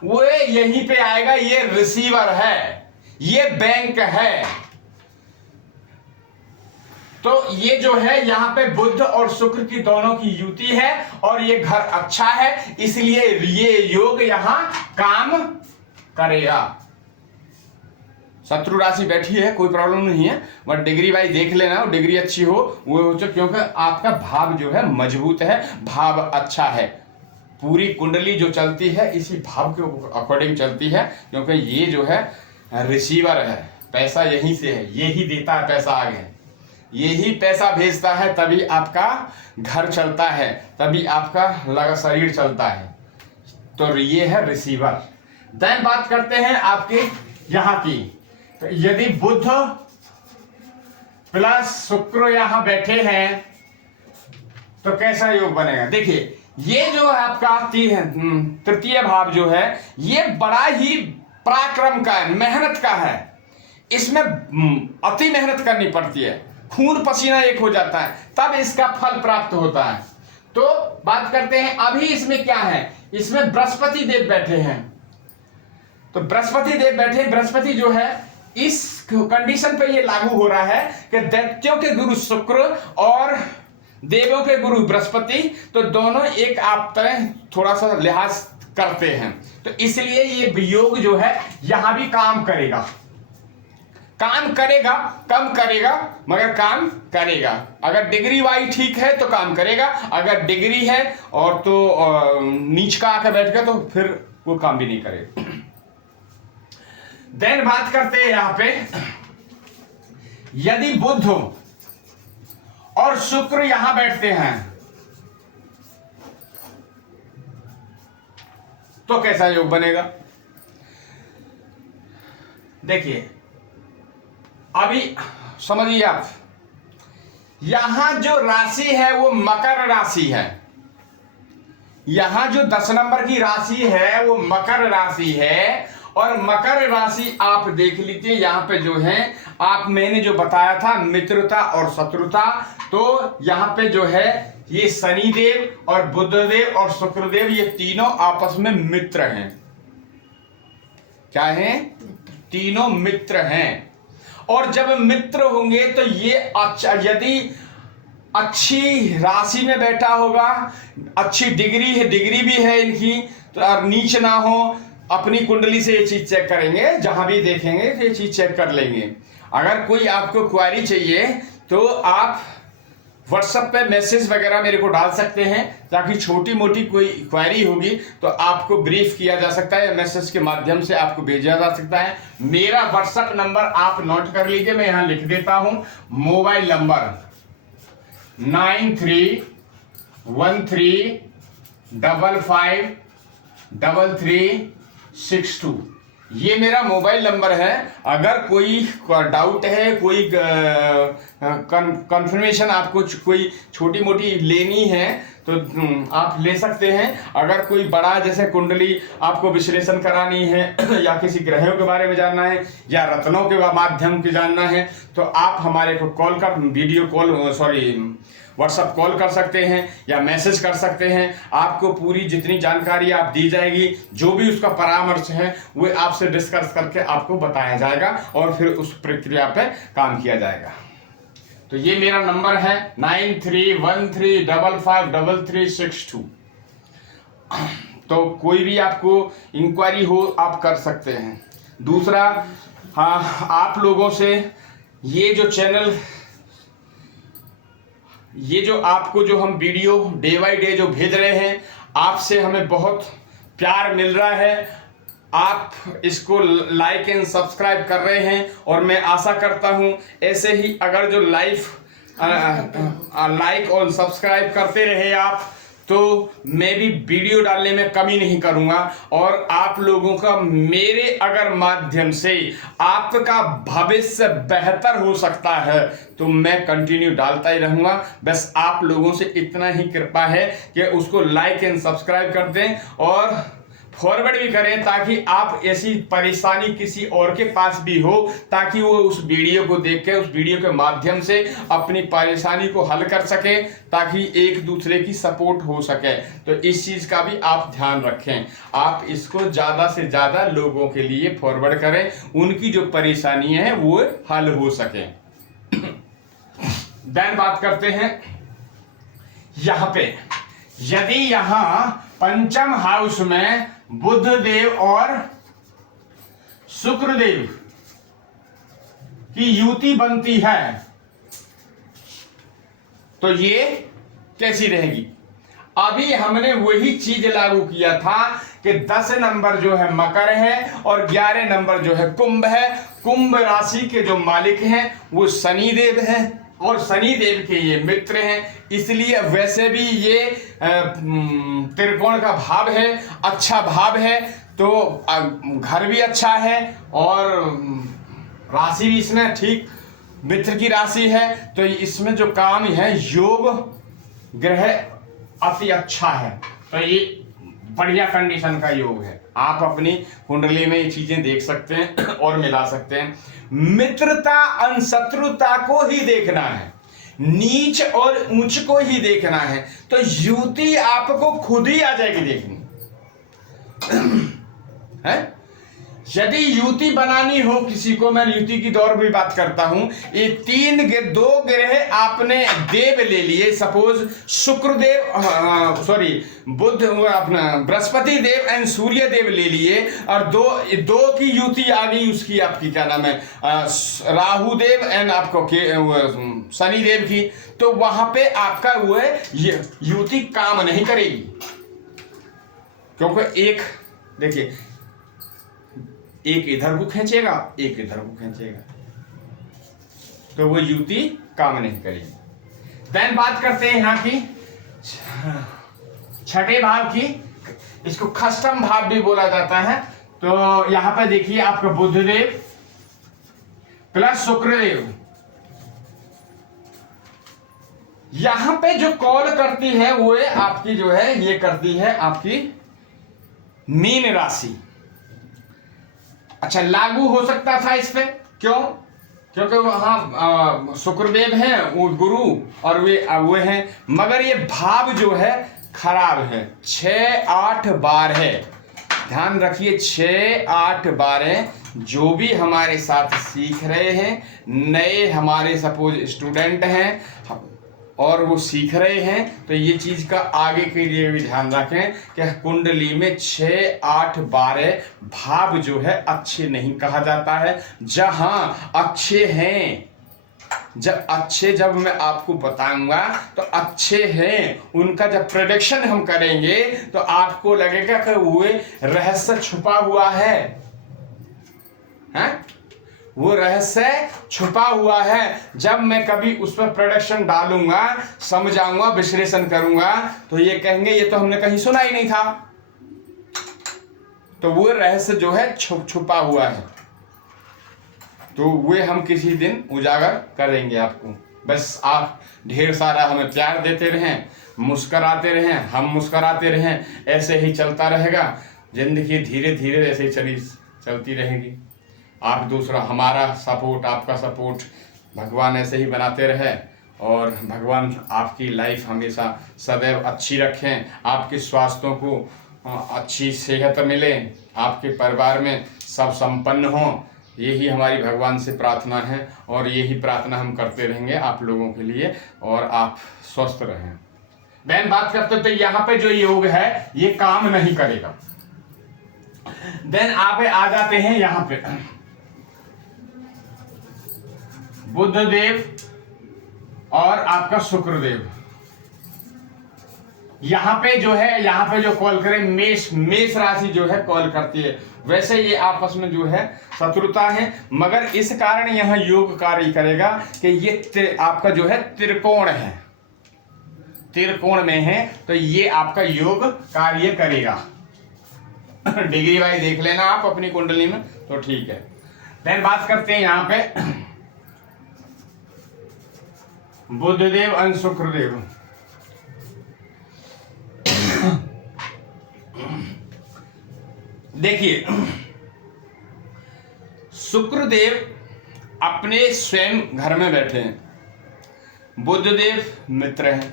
वो यहीं पे आएगा। ये रिसीवर है, ये बैंक है। तो ये जो है यहां पे बुध और शुक्र की दोनों की युति है और ये घर अच्छा है, इसलिए ये योग यहां काम करेगा। शत्रु राशि बैठी है, कोई प्रॉब्लम नहीं है, बट डिग्री भाई देख लेना, डिग्री अच्छी हो वो हो, क्योंकि आपका भाव जो है मजबूत है, भाव अच्छा है। पूरी कुंडली जो चलती है इसी भाव के अकॉर्डिंग चलती है, क्योंकि ये जो है रिसीवर है, पैसा यहीं से है, यही देता है पैसा आगे, यही पैसा भेजता है, तभी आपका घर चलता है, तभी आपका लगा शरीर चलता है। तो ये है रिसीवर। देन बात करते हैं आपके यहां की। तो यदि बुध प्लस शुक्र यहां बैठे हैं तो कैसा योग बनेगा? देखिए ये जो है आपका तृतीय भाव जो है ये बड़ा ही पराक्रम का है, मेहनत का है। इसमें अति मेहनत करनी पड़ती है, खून पसीना एक हो जाता है, तब इसका फल प्राप्त होता है। तो बात करते हैं अभी इसमें क्या है, इसमें बृहस्पति देव बैठे हैं। तो बृहस्पति देव बैठे, बृहस्पति जो है इस कंडीशन पे ये लागू हो रहा है कि दैत्यों के गुरु शुक्र और देवों के गुरु बृहस्पति, तो दोनों एक आप तरह थोड़ा सा लिहाज करते हैं। तो इसलिए ये योग जो है यहां भी काम करेगा, काम करेगा, कम करेगा मगर काम करेगा। अगर डिग्री वाई ठीक है तो काम करेगा, अगर डिग्री है और तो नीच का आके बैठ गया तो फिर वो काम भी नहीं करेगा। देन बात करते हैं यहां पे, यदि बुध और शुक्र यहां बैठते हैं तो कैसा योग बनेगा? देखिए अभी समझिए आप, यहां जो राशि है वो मकर राशि है, यहां जो 10 नंबर की राशि है वो मकर राशि है। और मकर राशि आप देख लीजिए यहां पे जो है आप, मैंने जो बताया था मित्रता और शत्रुता, तो यहां पे जो है ये शनिदेव और बुधदेव और शुक्रदेव ये तीनों आपस में मित्र हैं। क्या हैं? तीनों मित्र हैं। और जब मित्र होंगे तो ये अच्छा, यदि अच्छी राशि में बैठा होगा, अच्छी डिग्री है, डिग्री भी है इनकी, तो नीच ना हो, अपनी कुंडली से ये चीज चेक करेंगे, जहां भी देखेंगे तो ये चीज चेक कर लेंगे। अगर कोई आपको क्वेरी चाहिए तो आप व्हाट्सएप पे मैसेज वगैरह मेरे को डाल सकते हैं, ताकि छोटी मोटी कोई क्वेरी होगी तो आपको ब्रीफ किया जा सकता है, मैसेज के माध्यम से आपको भेजा जा सकता है। मेरा व्हाट्सएप नंबर आप नोट कर लीजिए, मैं यहां लिख देता हूं। मोबाइल नंबर 9313553362, ये मेरा मोबाइल नंबर है। अगर कोई डाउट है, कोई कंफर्मेशन आपको कोई छोटी मोटी लेनी है तो आप ले सकते हैं। अगर कोई बड़ा जैसे कुंडली आपको विश्लेषण करानी है या किसी ग्रहों के बारे में जानना है या रत्नों के माध्यम से जानना है तो आप हमारे को कॉल कर, वीडियो कॉल व्हाट्सएप कॉल कर सकते हैं या मैसेज कर सकते हैं। आपको पूरी जितनी जानकारी आप दी जाएगी, जो भी उसका परामर्श है वो आपसे डिस्कस करके आपको बताया जाएगा और फिर उस प्रक्रिया पे काम किया जाएगा। तो ये मेरा नंबर है 9313553362। तो कोई भी आपको इंक्वायरी हो आप कर सकते हैं। दूसरा, हाँ, आप लोगों से ये जो चैनल, ये जो आपको जो हम वीडियो डे बाय डे जो भेज रहे हैं, आपसे हमें बहुत प्यार मिल रहा है। आप इसको लाइक एंड सब्सक्राइब कर रहे हैं और मैं आशा करता हूं ऐसे ही अगर जो लाइक और सब्सक्राइब करते रहे आप, तो मैं भी वीडियो डालने में कमी नहीं करूंगा। और आप लोगों का मेरे अगर माध्यम से आपका भविष्य बेहतर हो सकता है तो मैं कंटिन्यू डालता ही रहूंगा। बस आप लोगों से इतना ही कृपा है कि उसको लाइक एंड सब्सक्राइब कर दें और फॉरवर्ड भी करें, ताकि आप ऐसी परेशानी किसी और के पास भी हो, ताकि वो उस वीडियो को देख के, उस वीडियो के माध्यम से अपनी परेशानी को हल कर सके, ताकि एक दूसरे की सपोर्ट हो सके। तो इस चीज़ का भी आप ध्यान रखें। आप इसको ज़्यादा से ज़्यादा लोगों के लिए फॉरवर्ड करें, उनकी जो परेशानी है वो हल हो सके। देन बात करते हैं यहां पे, यदि यहां पंचम हाउस में बुध देव और शुक्र देव की युति बनती है तो ये कैसी रहेगी। अभी हमने वही चीज लागू किया था कि 10 नंबर जो है मकर है और 11 नंबर जो है कुंभ है। कुंभ राशि के जो मालिक हैं वो शनि देव हैं और शनि देव के ये मित्र हैं, इसलिए वैसे भी ये त्रिकोण का भाव है, अच्छा भाव है, तो घर भी अच्छा है और राशि भी इसमें ठीक मित्र की राशि है। तो इसमें जो काम है, योग ग्रह अति अच्छा है, तो ये बढ़िया कंडीशन का योग है। आप अपनी कुंडली में ये चीजें देख सकते हैं और मिला सकते हैं। मित्रता अनशत्रुता को ही देखना है, नीच और ऊंच को ही देखना है, तो युति आपको खुद ही आ जाएगी देखनी है। यदि युति बनानी हो किसी को, मैं युति की दौर भी बात करता हूं, ये दो ग्रह आपने देव ले लिए, सपोज शुक्र देव बुध अपना बृहस्पति देव एंड सूर्य देव ले लिए, और दो की युति आ गई, उसकी आपकी क्या नाम है, राहु देव एंड आपको शनि देव की, तो वहां पे आपका वो है युति काम नहीं करेगी, क्योंकि एक देखिए, एक इधर को खींचेगा, एक इधर को खींचेगा, तो वो युति काम नहीं करेगी। देन बात करते हैं यहां की छठे भाव की, इसको खष्टम भाव भी बोला जाता है। तो यहां पर देखिए आपका बुधदेव प्लस शुक्रदेव, यहां पे जो कॉल करती है वो आपकी जो है, ये करती है आपकी मीन राशि। अच्छा, लागू हो सकता था इस पे, क्यों? क्योंकि वहां शुक्रदेव हैं, वो गुरु और वे हैं, मगर ये भाव जो है खराब है, 6, 8, 12 है। ध्यान रखिए, 6, 8, 12 जो भी हमारे साथ सीख रहे हैं, नए हमारे सपोज स्टूडेंट हैं और वो सीख रहे हैं, तो ये चीज का आगे के लिए भी ध्यान रखें कि कुंडली में 6, 8, 12 भाव जो है अच्छे नहीं कहा जाता है। जहां अच्छे हैं, जब मैं आपको बताऊंगा तो अच्छे हैं, उनका जब प्रेडिक्शन हम करेंगे तो आपको लगेगा कि वो रहस्य छुपा हुआ है, वो रहस्य छुपा हुआ है। जब मैं कभी उस पर प्रोडक्शन डालूंगा, समझाऊंगा, विश्लेषण करूंगा, तो ये कहेंगे ये तो हमने कहीं सुना ही नहीं था। तो वो रहस्य जो है छुपा हुआ है, तो वे हम किसी दिन उजागर करेंगे आपको। बस आप ढेर सारा हमें प्यार देते रहें, मुस्कराते रहें, हम मुस्कराते रहें, ऐसे ही चलता रहेगा जिंदगी, धीरे धीरे ऐसे ही चलती रहेगी। आप दूसरा, हमारा सपोर्ट, आपका सपोर्ट भगवान ऐसे ही बनाते रहे, और भगवान आपकी लाइफ हमेशा सदैव अच्छी रखें, आपके स्वास्थ्यों को अच्छी सेहत मिले, आपके परिवार में सब संपन्न हों, यही हमारी भगवान से प्रार्थना है, और यही प्रार्थना हम करते रहेंगे आप लोगों के लिए, और आप स्वस्थ रहें। बहन बात करते तो यहाँ पे जो योग है ये काम नहीं करेगा। देन आप आ जाते हैं यहाँ पे बुधदेव और आपका शुक्रदेव, यहां पे जो है, यहां पे जो कॉल करे, मेष राशि जो है कॉल करती है। वैसे ये आपस में जो है शत्रुता है, मगर इस कारण यहां योग कार्य करेगा कि ये आपका जो है त्रिकोण है, त्रिकोण में है, तो ये आपका योग कार्य करेगा। डिग्री वाइज देख लेना आप अपनी कुंडली में, तो ठीक है। देन बात करते हैं यहाँ पे बुधदेव और शुक्रदेव, देखिए, शुक्रदेव अपने स्वयं घर में बैठे हैं, बुधदेव मित्र हैं,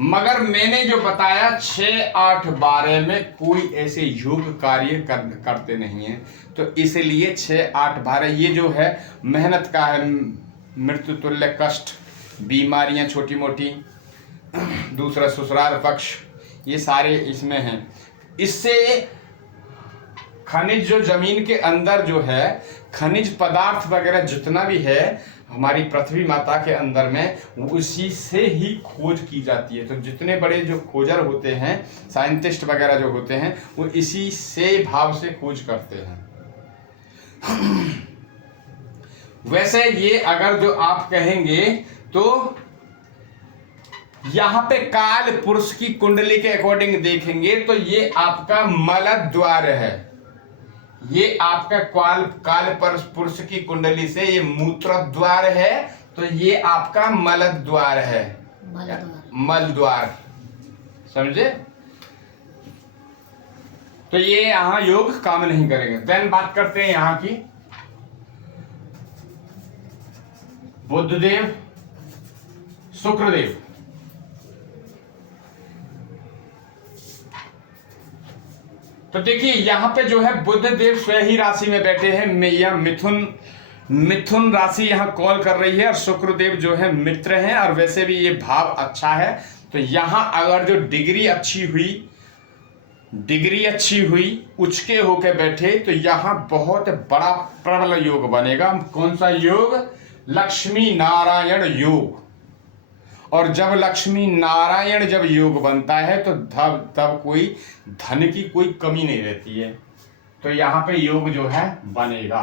मगर मैंने जो बताया 6, 8, 12 में कोई ऐसे योग कार्य करते नहीं है। तो इसलिए 6, 8, 12 ये जो है मेहनत का है, मृत्यु तुल्य कष्ट, बीमारियां छोटी मोटी, दूसरा ससुराल पक्ष, ये सारे इसमें हैं। इससे खनिज जो जमीन के अंदर जो है खनिज पदार्थ वगैरह जितना भी है हमारी पृथ्वी माता के अंदर में, वो उसी से ही खोज की जाती है। तो जितने बड़े जो खोजर होते हैं, साइंटिस्ट वगैरह जो होते हैं, वो इसी से भाव से खोज करते हैं। वैसे ये अगर जो आप कहेंगे तो यहां पे काल पुरुष की कुंडली के अकॉर्डिंग देखेंगे तो ये आपका मल द्वार है। ये आपका काल पुरुष की कुंडली से ये मूत्र द्वार है, तो ये आपका मल द्वार है, मल द्वार, समझे? तो ये यहां योग काम नहीं करेगा। देन बात करते हैं यहां की बुधदेव, शुक्रदेव। तो देखिए यहां पे जो है बुधदेव स्वयं ही राशि में बैठे हैं, यह मिथुन राशि यहां कॉल कर रही है, और शुक्रदेव जो है मित्र हैं, और वैसे भी ये भाव अच्छा है। तो यहां अगर जो डिग्री अच्छी हुई उच्च के होके बैठे तो यहां बहुत बड़ा प्रबल योग बनेगा। कौन सा योग? लक्ष्मी नारायण योग। और जब लक्ष्मी नारायण जब योग बनता है तो तब कोई धन की कोई कमी नहीं रहती है। तो यहां पे योग जो है बनेगा।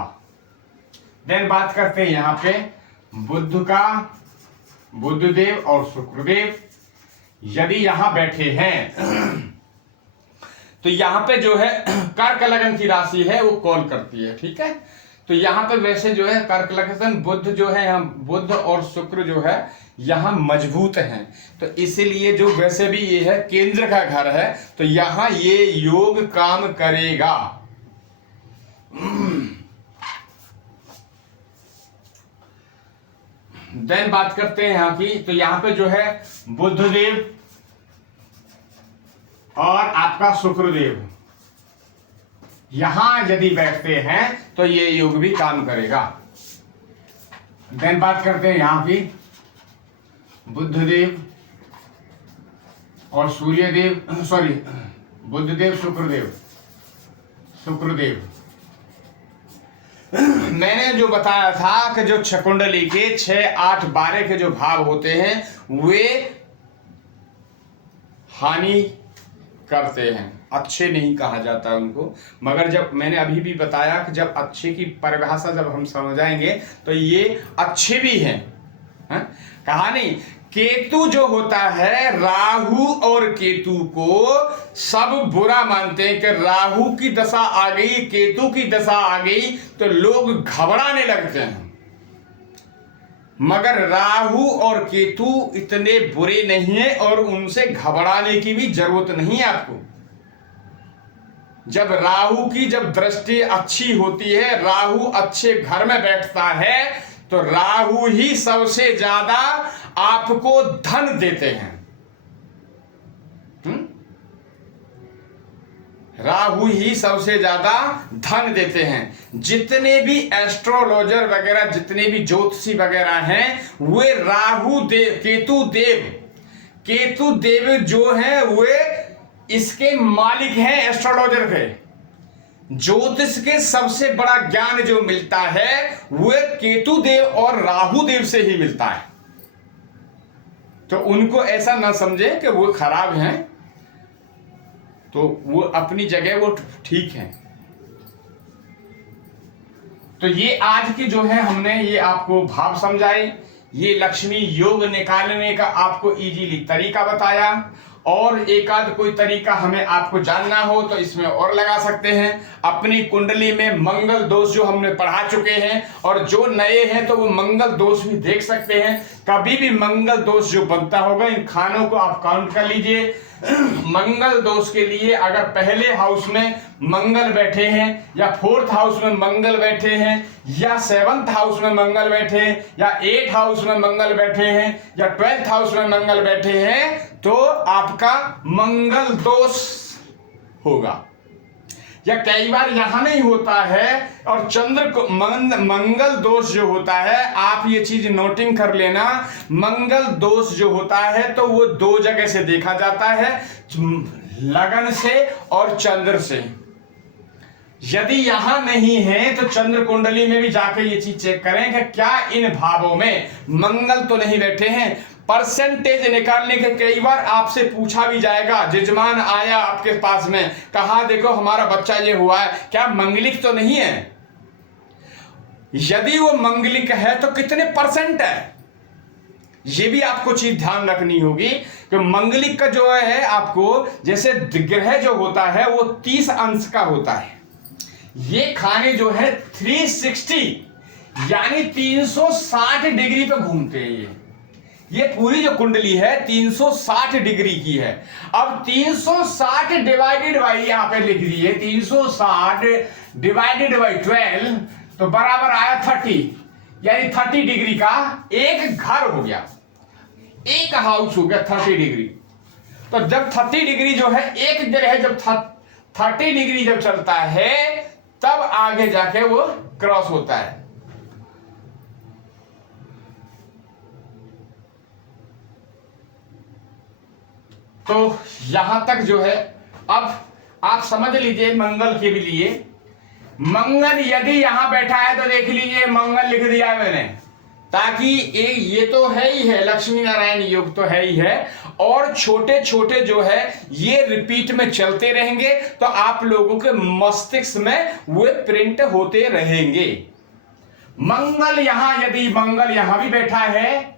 देन बात करते हैं यहां पे बुधदेव और शुक्रदेव यदि यहां बैठे हैं तो यहां पे जो है कर्क लगन की राशि है वो कॉल करती है, ठीक है। तो यहां पे वैसे जो है कर्क लगन बुध जो है, यहाँ बुध और शुक्र जो है यहाँ मजबूत हैं, तो इसीलिए जो वैसे भी ये है केंद्र का घर है, तो यहां ये योग काम करेगा। देन बात करते हैं यहां की, तो यहां पे जो है बुधदेव और आपका शुक्रदेव यहां यदि बैठते हैं तो ये योग भी काम करेगा। देन बात करते हैं यहां की बुधदेव और सूर्यदेव, सॉरी बुधदेव शुक्रदेव। मैंने जो बताया था कि जो कुंडली के 6, 8, 12 के जो भाव होते हैं वे हानि करते हैं, अच्छे नहीं कहा जाता उनको। मगर जब मैंने अभी भी बताया कि जब अच्छे की परिभाषा जब हम समझाएंगे तो ये अच्छे भी हैं, कहा नहीं। केतु जो होता है, राहु और केतु को सब बुरा मानते हैं कि राहु की दशा आ गई, केतु की दशा आ गई तो लोग घबराने लगते हैं। मगर राहु और केतु इतने बुरे नहीं हैं और उनसे घबराने की भी जरूरत नहीं है आपको। जब राहु की जब दृष्टि अच्छी होती है, राहु अच्छे घर में बैठता है, तो राहु ही सबसे ज्यादा आपको धन देते हैं। राहु ही सबसे ज्यादा धन देते हैं। जितने भी एस्ट्रोलॉजर वगैरह, जितने भी ज्योतिषी वगैरह हैं, वे केतु देव जो हैं वे इसके मालिक हैं, एस्ट्रोलॉजर के। ज्योतिष के सबसे बड़ा ज्ञान जो मिलता है वह केतु देव और राहु देव से ही मिलता है। तो उनको ऐसा ना समझे कि वो खराब हैं, तो वो अपनी जगह वो ठीक हैं। तो ये आज की जो है हमने ये आपको भाव समझाए, ये लक्ष्मी योग निकालने का आपको इजीली तरीका बताया, और एक आध कोई तरीका हमें आपको जानना हो तो इसमें और लगा सकते हैं। अपनी कुंडली में मंगल दोष जो हमने पढ़ा चुके हैं, और जो नए हैं तो वो मंगल दोष भी देख सकते हैं। कभी भी मंगल दोष जो बनता होगा, इन खानों को आप काउंट कर लीजिए। मंगल दोष के लिए अगर पहले हाउस में मंगल बैठे हैं, या 4th हाउस में मंगल बैठे हैं, या 7th हाउस में मंगल बैठे हैं, या 8th हाउस में मंगल बैठे हैं, या 12th हाउस में मंगल बैठे हैं, तो आपका मंगल दोष होगा। या कई बार यहां नहीं होता है और चंद्र को मंगल दोष जो होता है, आप ये चीज नोटिंग कर लेना, मंगल दोष जो होता है तो वो 2 जगह से देखा जाता है, लगन से और चंद्र से। यदि यहां नहीं है तो चंद्र कुंडली में भी जाके ये चीज चेक करें कि क्या इन भावों में मंगल तो नहीं बैठे हैं। परसेंटेज निकालने के कई बार आपसे पूछा भी जाएगा, जजमान आया आपके पास में, कहा देखो हमारा बच्चा ये हुआ है, क्या मंगलिक तो नहीं है? यदि वो मंगलिक है तो कितने परसेंट है, ये भी आपको चीज ध्यान रखनी होगी कि मंगलिक का जो है, आपको जैसे ग्रह जो होता है वो 30 अंश का होता है। ये खाने जो है 360 यानी 360 डिग्री पे घूमते हैं। ये पूरी जो कुंडली है 360 डिग्री की है। अब 360 डिवाइडेड बाई, यहां पे लिख दिए 360 डिवाइडेड बाई 12 तो बराबर आया 30, यानी 30 डिग्री का एक घर हो गया, एक हाउस हो गया 30 डिग्री। तो जब 30 डिग्री जो है एक ग्रह जब 30 डिग्री जब चलता है तब आगे जाके वो क्रॉस होता है। तो यहां तक जो है, अब आप समझ लीजिए मंगल के भी लिए, मंगल यदि यहां बैठा है तो देख लीजिए मंगल लिख दिया है मैंने, ताकि ये तो है ही है, लक्ष्मी नारायण योग तो है ही है, और छोटे छोटे जो है ये रिपीट में चलते रहेंगे तो आप लोगों के मस्तिष्क में वे प्रिंट होते रहेंगे। मंगल यहां, यदि मंगल यहां भी बैठा है,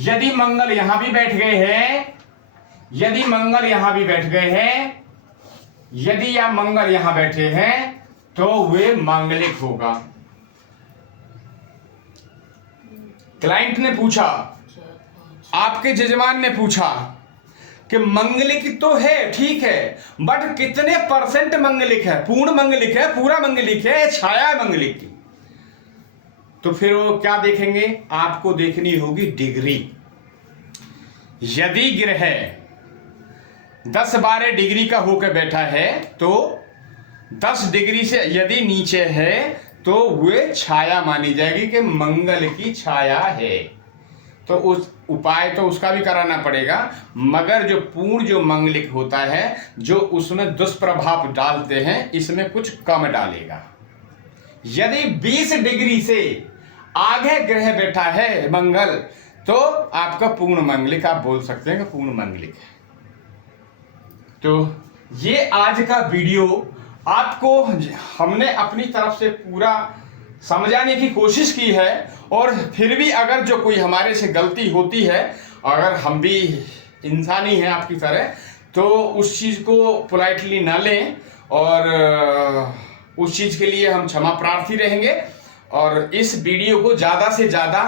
यदि मंगल यहां भी बैठ गए हैं, यदि मंगल यहां भी बैठ गए हैं, यदि या मंगल यहां बैठे हैं तो वे मांगलिक होगा। क्लाइंट ने पूछा, आपके जजमान ने पूछा कि मंगलिक तो है, ठीक है, बट कितने परसेंट मंगलिक है? पूर्ण मंगलिक है, पूरा मंगलिक है, छाया है मंगलिक की? तो फिर वो क्या देखेंगे, आपको देखनी होगी डिग्री। यदि ग्रह 10-12 डिग्री का होकर बैठा है तो 10 डिग्री से यदि नीचे है तो वे छाया मानी जाएगी कि मंगल की छाया है। तो उस उपाय तो उसका भी कराना पड़ेगा, मगर जो पूर्ण जो मंगलिक होता है जो उसमें दुष्प्रभाव डालते हैं इसमें कुछ कम डालेगा। यदि 20 डिग्री से आगे ग्रह बैठा है मंगल तो आपका पूर्ण मंगलिक, आप बोल सकते हैं कि पूर्ण मंगलिक है। तो ये आज का वीडियो आपको हमने अपनी तरफ से पूरा समझाने की कोशिश की है, और फिर भी अगर जो कोई हमारे से गलती होती है, अगर हम भी इंसान ही हैं आपकी तरह, तो उस चीज़ को पोलाइटली ना लें और उस चीज़ के लिए हम क्षमा प्रार्थी रहेंगे। और इस वीडियो को ज़्यादा से ज़्यादा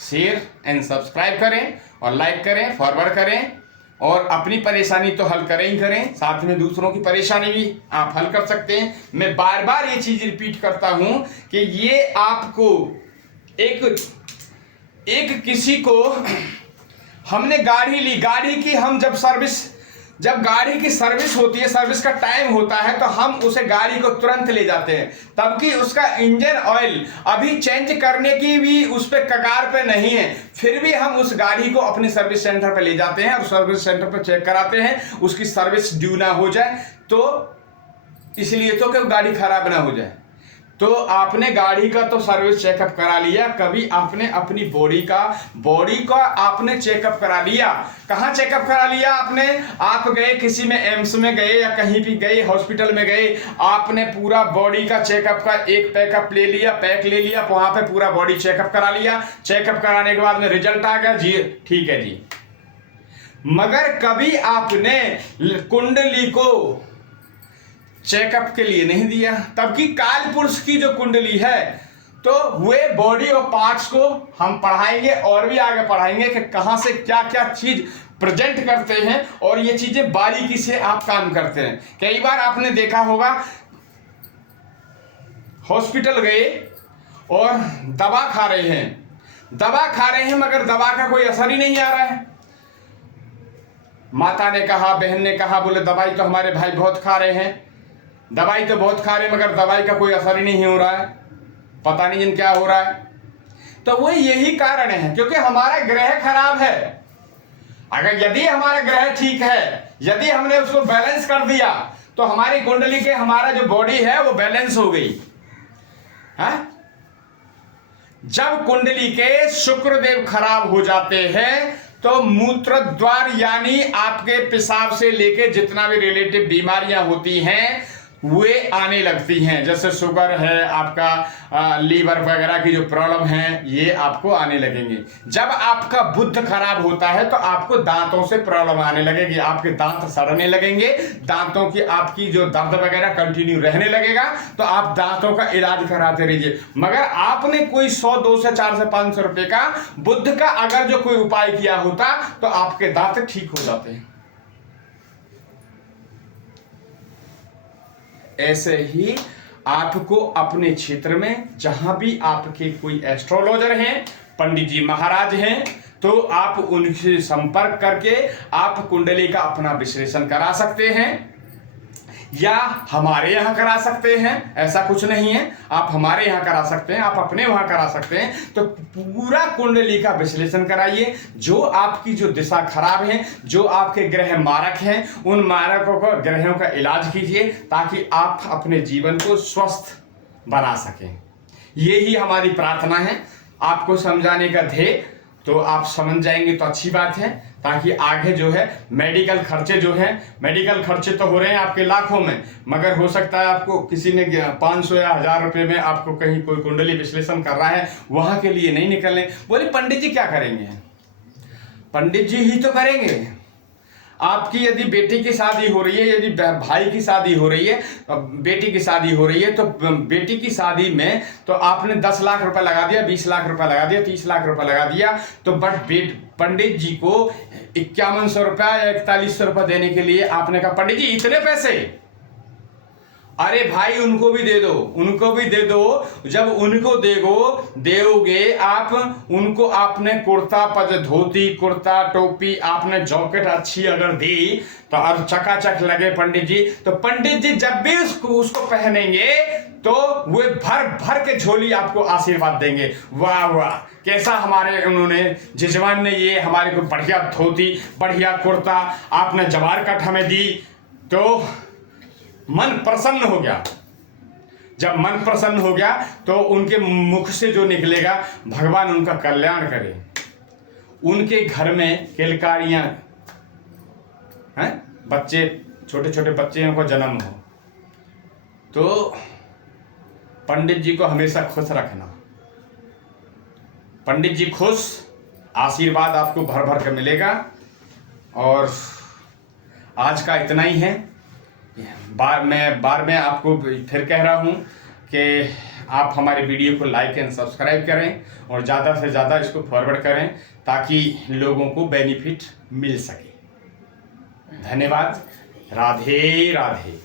शेयर एंड सब्सक्राइब करें और लाइक करें, फॉरवर्ड करें, और अपनी परेशानी तो हल करें ही करें, साथ में दूसरों की परेशानी भी आप हल कर सकते हैं। मैं बार बार ये चीज़ रिपीट करता हूं कि ये आपको एक किसी को हमने गाड़ी ली, गाड़ी की हम जब गाड़ी की सर्विस होती है, सर्विस का टाइम होता है तो हम उसे गाड़ी को तुरंत ले जाते हैं, तबकि उसका इंजन ऑयल अभी चेंज करने की भी उस पर कगार पे नहीं है, फिर भी हम उस गाड़ी को अपने सर्विस सेंटर पे ले जाते हैं और सर्विस सेंटर पे चेक कराते हैं उसकी सर्विस ड्यू ना हो जाए, तो इसलिए तो कि गाड़ी खराब ना हो जाए। तो आपने गाड़ी का तो सर्विस चेकअप करा लिया, कभी आपने अपनी बॉडी का आपने चेकअप करा लिया? कहाँ चेकअप करा लिया आपने? आप गए किसी में, एम्स में गए या कहीं भी गए, हॉस्पिटल में गए, आपने पूरा बॉडी का चेकअप का एक पैक ले लिया, वहां पे पूरा बॉडी चेकअप करा लिया। चेकअप कराने के बाद में रिजल्ट आ गया, जी ठीक है जी, मगर कभी आपने कुंडली को चेकअप के लिए नहीं दिया। तब की काल पुरुष की जो कुंडली है, तो वे बॉडी और पार्ट्स को हम पढ़ाएंगे और भी आगे पढ़ाएंगे कि कहां से क्या क्या चीज प्रेजेंट करते हैं और ये चीजें बारीकी से आप काम करते हैं। कई बार आपने देखा होगा, हॉस्पिटल गए और दवा खा रहे हैं मगर दवा का कोई असर ही नहीं आ रहा है। माता ने कहा, बहन ने कहा, बोले दवाई तो हमारे भाई बहुत खा रहे हैं, दवाई तो बहुत खा रहे हैं मगर दवाई का कोई असर ही नहीं हो रहा है, पता नहीं जिन क्या हो रहा है। तो वो यही कारण है क्योंकि हमारा ग्रह खराब है। अगर यदि हमारा ग्रह ठीक है, यदि हमने उसको बैलेंस कर दिया तो हमारी कुंडली के हमारा जो बॉडी है वो बैलेंस हो गई है। जब कुंडली के शुक्रदेव खराब हो जाते हैं तो मूत्र द्वार यानी आपके पेशाब से लेके जितना भी रिलेटिव बीमारियां होती हैं वे आने लगती हैं। जैसे शुगर है, आपका लीवर वगैरह की जो प्रॉब्लम है ये आपको आने लगेंगे। जब आपका बुध खराब होता है तो आपको दांतों से प्रॉब्लम आने लगेगी, आपके दांत सड़ने लगेंगे, दांतों की आपकी जो दर्द वगैरह कंटिन्यू रहने लगेगा। तो आप दांतों का इलाज कराते रहिए। मगर आपने कोई 100, 200, 400, 500 रुपए का बुध का अगर जो कोई उपाय किया होता तो आपके दांत ठीक हो जाते हैं। ऐसे ही आपको अपने क्षेत्र में जहां भी आपके कोई एस्ट्रोलॉजर हैं, पंडित जी महाराज हैं, तो आप उनसे संपर्क करके आप कुंडली का अपना विश्लेषण करा सकते हैं या हमारे यहाँ करा सकते हैं। ऐसा कुछ नहीं है, आप हमारे यहाँ करा सकते हैं, आप अपने वहाँ करा सकते हैं। तो पूरा कुंडली का विश्लेषण कराइए। जो आपकी जो दिशा खराब है, जो आपके ग्रह मारक हैं, उन मारकों का, ग्रहों का इलाज कीजिए ताकि आप अपने जीवन को स्वस्थ बना सकें। यही हमारी प्रार्थना है। आपको समझाने का ध्येय तो आप समझ जाएंगे तो अच्छी बात है, ताकि आगे जो है मेडिकल खर्चे जो हैं, मेडिकल खर्चे तो हो रहे हैं आपके लाखों में, मगर हो सकता है आपको किसी ने 500 या 1000 रुपए में आपको कहीं कोई कुंडली विश्लेषण कर रहा है, वहां के लिए नहीं निकलने। बोले पंडित जी क्या करेंगे? पंडित जी ही तो करेंगे। आपकी यदि बेटी की शादी हो रही है, यदि भाई की शादी हो रही है, बेटी की शादी हो रही है, तो बेटी की शादी में तो आपने 10 लाख रुपए लगा दिया, 20 लाख रुपए लगा दिया, 30 लाख रुपए लगा दिया, तो बट पंडित जी को 5100 रुपया या 4100 रुपया देने के लिए आपने कहा पंडित जी इतने पैसे, अरे भाई उनको भी दे दो, उनको भी दे दो। जब उनको दोगे आप, उनको आपने कुर्ता पज धोती, कुर्ता टोपी, आपने जॉकेट अच्छी अगर दी तो और चकाचक लगे पंडित जी, तो पंडित जी जब भी उसको पहनेंगे तो वे भर भर के झोली आपको आशीर्वाद देंगे। वाह वाह, कैसा हमारे उन्होंने जजमान ने ये हमारे को बढ़िया धोती, बढ़िया कुर्ता, आपने जवार कट हमें दी, तो मन प्रसन्न हो गया। जब मन प्रसन्न हो गया तो उनके मुख से जो निकलेगा, भगवान उनका कल्याण करे, उनके घर में किलकारियां हैं, बच्चे, छोटे छोटे बच्चों को जन्म हो, तो पंडित जी को हमेशा खुश रखना। पंडित जी खुश, आशीर्वाद आपको भर भर के मिलेगा। और आज का इतना ही है। बार में आपको फिर कह रहा हूं कि आप हमारे वीडियो को लाइक एंड सब्सक्राइब करें और ज़्यादा से ज़्यादा इसको फॉरवर्ड करें ताकि लोगों को बेनिफिट मिल सके। धन्यवाद। राधे राधे।